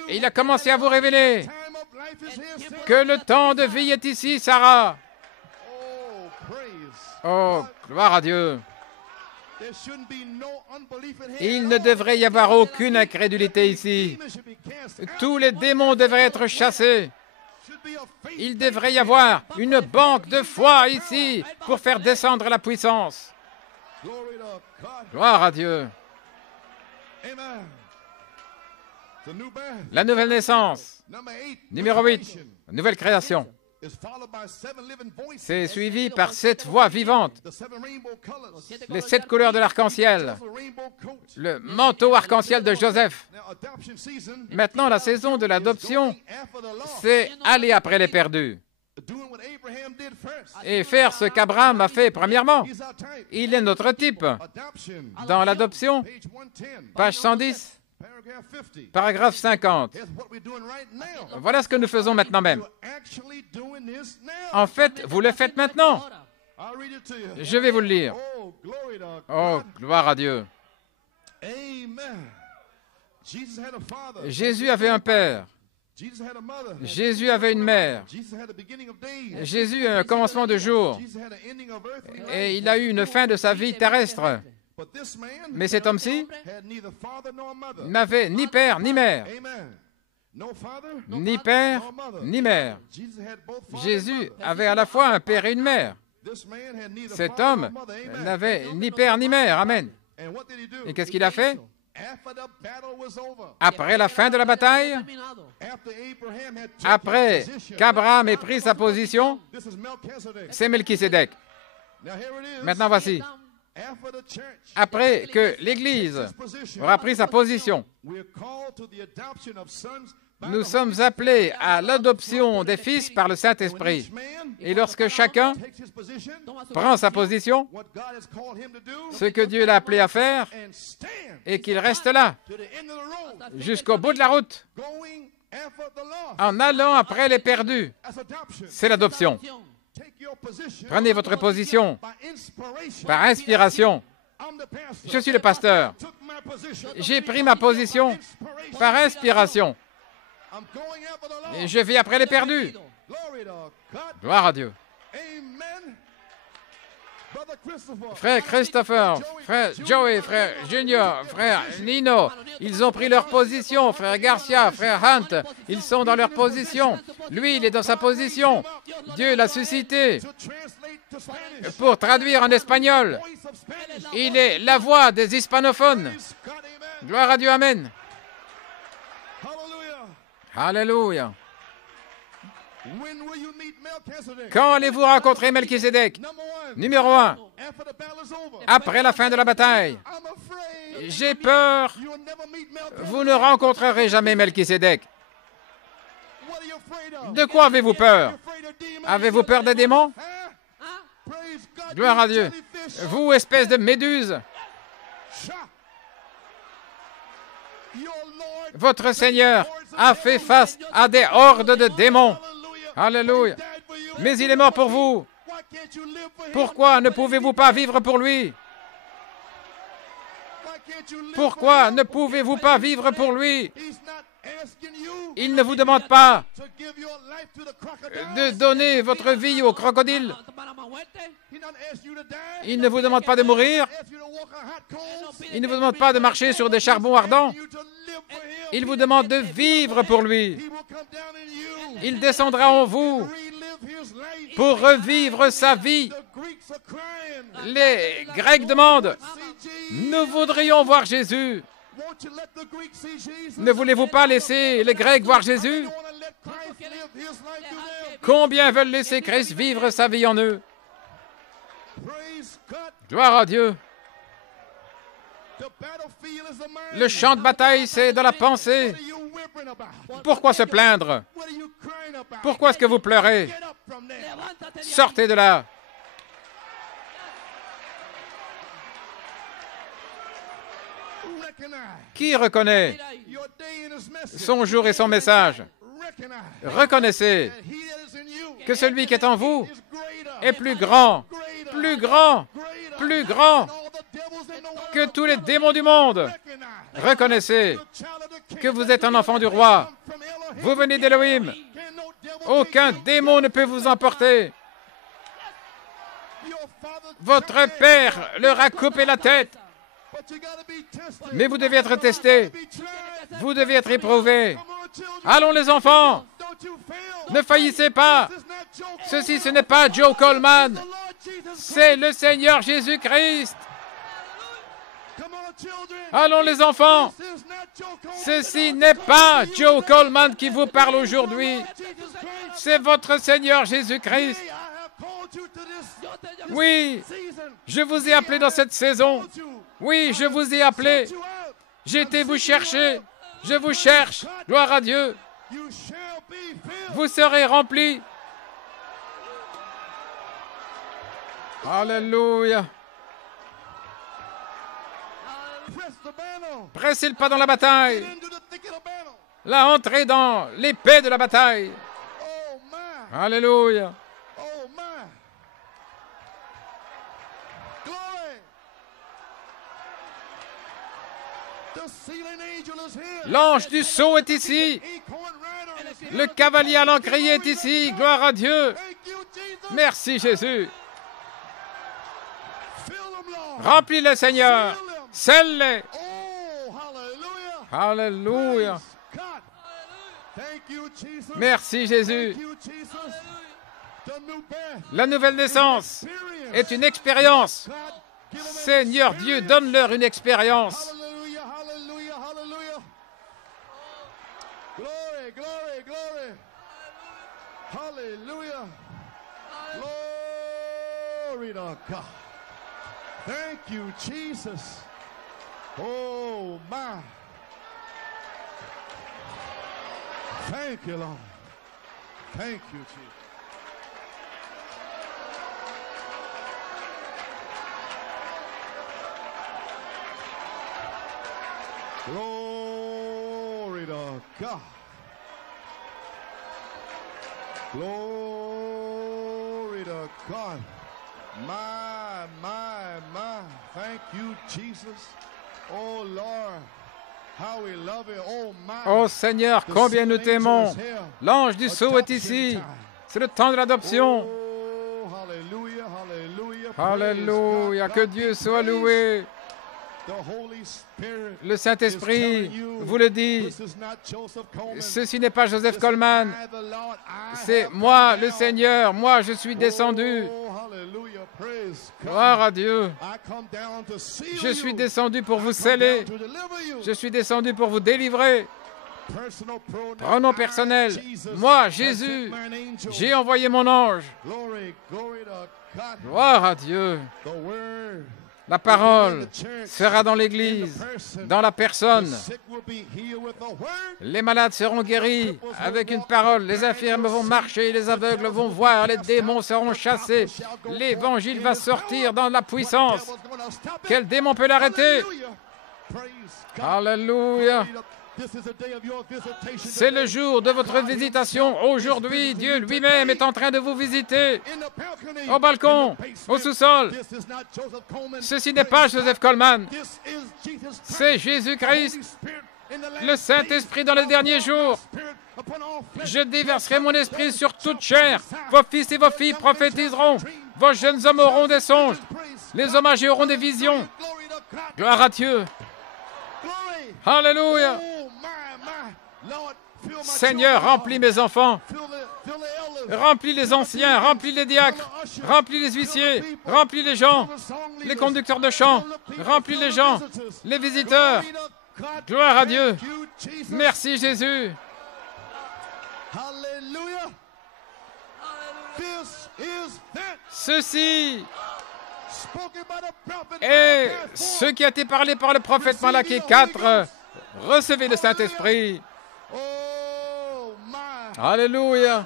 Et il a commencé à vous révéler que le temps de vie est ici, Sarah. Oh, gloire à Dieu. Il ne devrait y avoir aucune incrédulité ici. Tous les démons devraient être chassés. Il devrait y avoir une banque de foi ici pour faire descendre la puissance. Gloire à Dieu. La nouvelle naissance, numéro 8, nouvelle création. C'est suivi par 7 voix vivantes, les 7 couleurs de l'arc-en-ciel, le manteau arc-en-ciel de Joseph. Maintenant, la saison de l'adoption, c'est aller après les perdus et faire ce qu'Abraham a fait premièrement. Il est notre type. Dans l'adoption, page 110, paragraphe 50. Voilà ce que nous faisons maintenant même. En fait, vous le faites maintenant. Je vais vous le lire. Oh, gloire à Dieu. Jésus avait un père. Jésus avait une mère. Jésus a un commencement de jour. Et il a eu une fin de sa vie terrestre. Mais cet homme-ci n'avait ni père ni mère. Ni père ni mère. Jésus avait à la fois un père et une mère. Cet homme n'avait ni père ni mère. Amen. Et qu'est-ce qu'il a fait? Après la fin de la bataille, après qu'Abraham ait pris sa position, c'est Melchisédek. Maintenant voici. Après que l'Église aura pris sa position, nous sommes appelés à l'adoption des fils par le Saint-Esprit. Et lorsque chacun prend sa position, ce que Dieu l'a appelé à faire, et qu'il reste là, jusqu'au bout de la route, en allant après les perdus, c'est l'adoption. Prenez votre position par inspiration. Je suis le pasteur. J'ai pris ma position par inspiration. Et je vais après les perdus. Gloire à Dieu. Frère Christopher, frère Joey, frère Junior, frère Nino, ils ont pris leur position. Frère Garcia, frère Hunt, ils sont dans leur position. Lui, il est dans sa position. Dieu l'a suscité pour traduire en espagnol. Il est la voix des hispanophones. Gloire à Dieu, amen. Alléluia. Quand allez-vous rencontrer Melchisédek? Numéro 1, après la fin de la bataille. J'ai peur, vous ne rencontrerez jamais Melchisédek. De quoi avez-vous peur? Avez-vous peur des démons? Gloire à Dieu. Vous, espèce de méduse, votre Seigneur a fait face à des hordes de démons. Alléluia. Mais il est mort pour vous. Pourquoi ne pouvez-vous pas vivre pour lui? Pourquoi ne pouvez-vous pas vivre pour lui? Il ne vous demande pas de donner votre vie au crocodile. Il ne vous demande pas de mourir. Il ne vous demande pas de marcher sur des charbons ardents. Il vous demande de vivre pour lui. Il descendra en vous pour revivre sa vie. Les Grecs demandent, nous voudrions voir Jésus. Ne voulez-vous pas laisser les Grecs voir Jésus? Combien veulent laisser Christ vivre sa vie en eux? Gloire à Dieu. Le champ de bataille, c'est dans la pensée. Pourquoi se plaindre? Pourquoi est-ce que vous pleurez? Sortez de là. Qui reconnaît son jour et son message? Reconnaissez que celui qui est en vous est plus grand, plus grand, plus grand que tous les démons du monde. Reconnaissez que vous êtes un enfant du roi. Vous venez d'Élohim. Aucun démon ne peut vous emporter. Votre père leur a coupé la tête. Mais vous devez être testés. Vous devez être éprouvés. Allons les enfants. Ne faillissez pas. Ceci, ce n'est pas Joe Coleman. C'est le Seigneur Jésus-Christ. Allons les enfants. Ceci n'est pas Joe Coleman qui vous parle aujourd'hui. C'est votre Seigneur Jésus-Christ. Oui, je vous ai appelé dans cette saison. Oui, je vous ai appelé. J'ai été vous chercher. Je vous cherche. Gloire à Dieu. Vous serez remplis. Alléluia. Pressez le pas dans la bataille. Là, entrez dans l'épée de la bataille. Alléluia. L'ange du sceau est ici. Le cavalier à l'encrier est ici. Gloire à Dieu. Merci Jésus. Remplis-les, Seigneur. Scelle-les. Alléluia. Merci Jésus. La nouvelle naissance est une expérience. Seigneur Dieu, donne-leur une expérience. Glory, glory, glory. Hallelujah. Glory to God. Thank you, Jesus. Oh, my. Thank you, Lord. Thank you, Jesus. Glory to God. Glory to God. My. Thank you, Jesus. Oh, Lord. How we love you. Oh, my. Oh Seigneur, combien nous t'aimons. L'ange du sceau est ici. C'est le temps de l'adoption. Oh, hallelujah, hallelujah. Alléluia, que Dieu soit loué. Le Saint-Esprit vous le dit. Ceci n'est pas Joseph Coleman. C'est moi, le Seigneur. Moi, je suis descendu. Gloire à Dieu. Je suis descendu pour vous sceller. Je suis descendu pour vous délivrer. Pronom personnel. Moi, Jésus, j'ai envoyé mon ange. Gloire à Dieu. La parole sera dans l'Église, dans la personne. Les malades seront guéris avec une parole. Les infirmes vont marcher, les aveugles vont voir, les démons seront chassés. L'Évangile va sortir dans la puissance. Quel démon peut l'arrêter? Alléluia. C'est le jour de votre visitation. Aujourd'hui, Dieu lui-même est en train de vous visiter. Au balcon, au sous-sol. Ceci n'est pas Joseph Coleman. C'est Jésus-Christ, le Saint-Esprit dans les derniers jours. Je déverserai mon esprit sur toute chair. Vos fils et vos filles prophétiseront. Vos jeunes hommes auront des songes. Les hommes âgés auront des visions. Gloire à Dieu. Alléluia. Seigneur, remplis mes enfants. Remplis les anciens, remplis les diacres, remplis les huissiers, remplis les gens, les conducteurs de chant, remplis les gens, les visiteurs. Gloire à Dieu. Merci Jésus. Ceci est ce qui a été parlé par le prophète Malachie 4. Recevez le Saint-Esprit. Alléluia.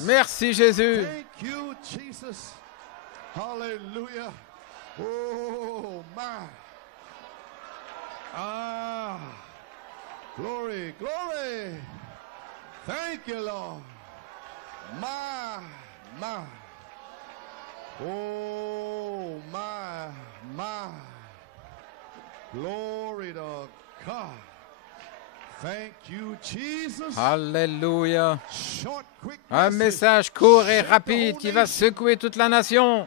Merci Jésus. Hallelujah. Oh my. Ah. Glory, glory. Thank you, Lord. My. Oh my. Glory to God. Thank you, Jesus. Alléluia. Un message court et rapide qui va secouer toute la nation.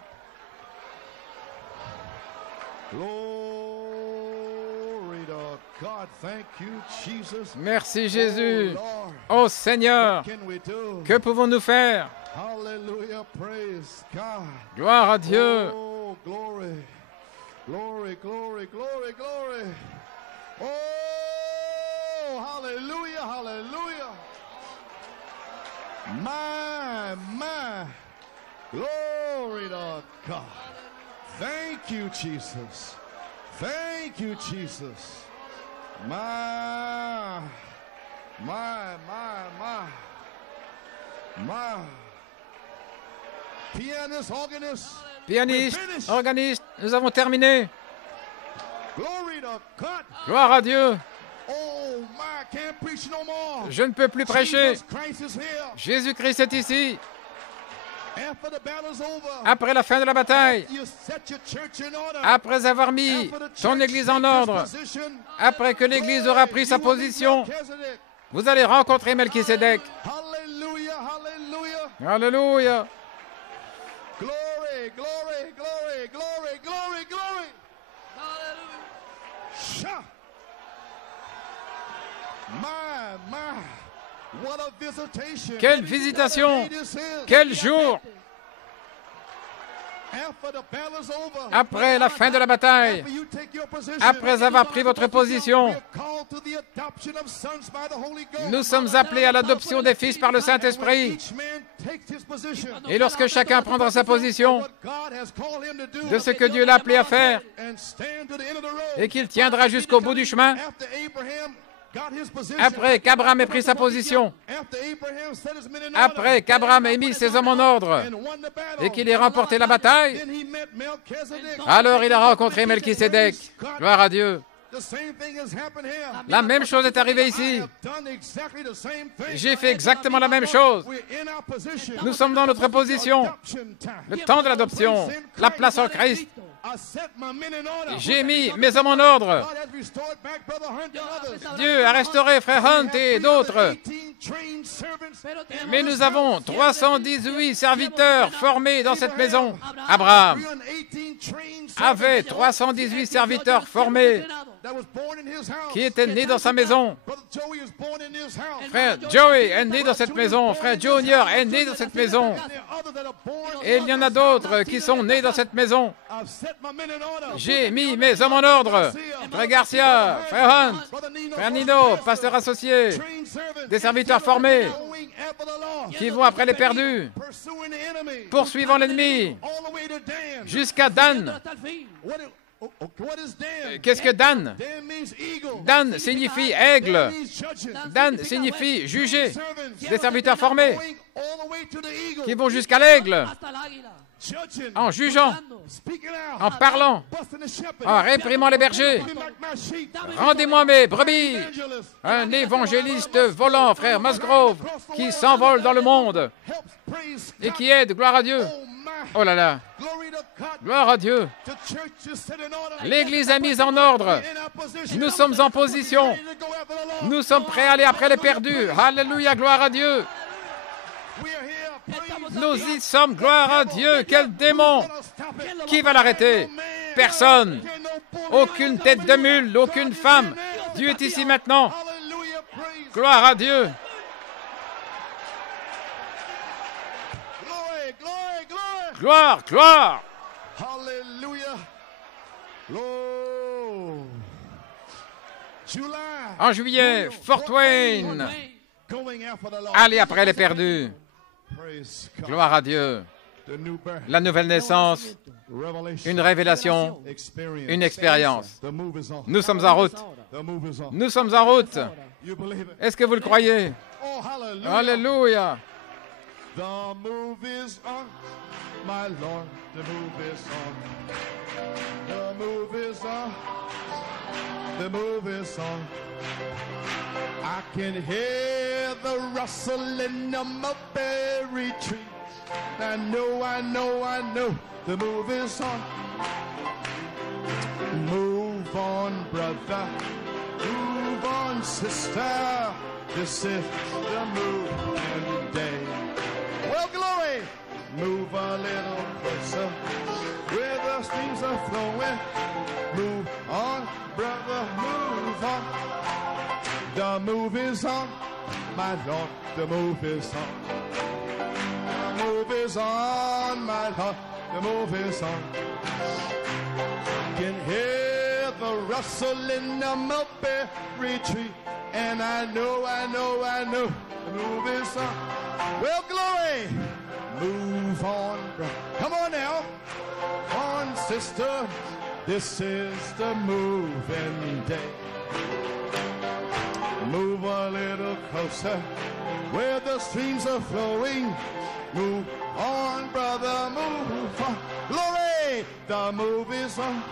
Glory to God. Thank you, Jesus. Merci Jésus. Oh Seigneur, que pouvons-nous faire? Hallelujah, praise God. Gloire à Dieu. Oh, glory. Glory, glory, glory, glory. Oh, hallelujah, hallelujah. My. Glory to God. Thank you, Jesus. Thank you, Jesus. My. Pianist, organist. Pianiste, organiste, nous avons terminé. Gloire à Dieu. Je ne peux plus prêcher. Jésus-Christ est ici. après la fin de la bataille, après avoir mis ton Église en ordre, après que l'Église aura pris sa position, vous allez rencontrer Melchisédek. Alléluia. Glory, glory, glory, glory, glory, glory. Hallelujah. My, what a visitation. Quelle visitation. Quel jour. Après la fin de la bataille, après avoir pris votre position, nous sommes appelés à l'adoption des fils par le Saint-Esprit. Et lorsque chacun prendra sa position de ce que Dieu l'a appelé à faire et qu'il tiendra jusqu'au bout du chemin, après qu'Abraham ait pris sa position, après qu'Abraham ait mis ses hommes en ordre et qu'il ait remporté la bataille, alors il a rencontré Melchisédek. Gloire à Dieu. La même chose est arrivée ici. J'ai fait exactement la même chose. Nous sommes dans notre position. Le temps de l'adoption, la place en Christ. J'ai mis mes hommes en ordre. Dieu a restauré Frère Hunt et d'autres. Mais nous avons 318 serviteurs formés dans cette maison. Abraham avait 318 serviteurs formés qui étaient nés dans sa maison. Frère Joey est né dans cette maison. Frère Junior est né dans cette maison. Et il y en a d'autres qui sont nés dans cette maison. J'ai mis mes hommes en ordre. Frère Garcia, Frère Hunt, Frère Nino, pasteur associé, des serviteurs formés qui vont après les perdus, poursuivant l'ennemi, jusqu'à Dan. Qu'est-ce que Dan? Dan signifie aigle. Dan signifie juger. Des serviteurs formés qui vont jusqu'à l'aigle, en jugeant, en parlant, en réprimant les bergers. Rendez-moi mes brebis. Un évangéliste volant, Frère Musgrove, qui s'envole dans le monde et qui aide, gloire à Dieu. Oh là là, gloire à Dieu. L'Église a mis en ordre. Nous sommes en position. Nous sommes prêts à aller après les perdus. Alléluia, gloire à Dieu. Nous y sommes, gloire à Dieu. Quel démon! Qui va l'arrêter? Personne. Aucune tête de mule, aucune femme. Dieu est ici maintenant. Gloire à Dieu. Gloire, gloire. En juillet, Fort Wayne. Allez après les perdus. Gloire à Dieu. La nouvelle naissance, une révélation, une expérience. Nous sommes en route. Nous sommes en route. Est-ce que vous le croyez? Alléluia. The move is on, my Lord, the move is on. The move is on, the move is on. I can hear the rustling of mulberry trees. I know, the move is on. Move on, brother, move on, sister. This is the moving day. Well, glory! Move a little closer where the streams are flowing. Move on, brother, move on. The move is on, my Lord, the move is on. The move is on, my Lord, the move is on. Can hear the rustling of mulberry tree, and I know, the move is on. Well, glory, move on, brother. Come on now, on, sister. This is the moving day. Move a little closer where the streams are flowing. Move on, brother, move on. Glory, the move is on.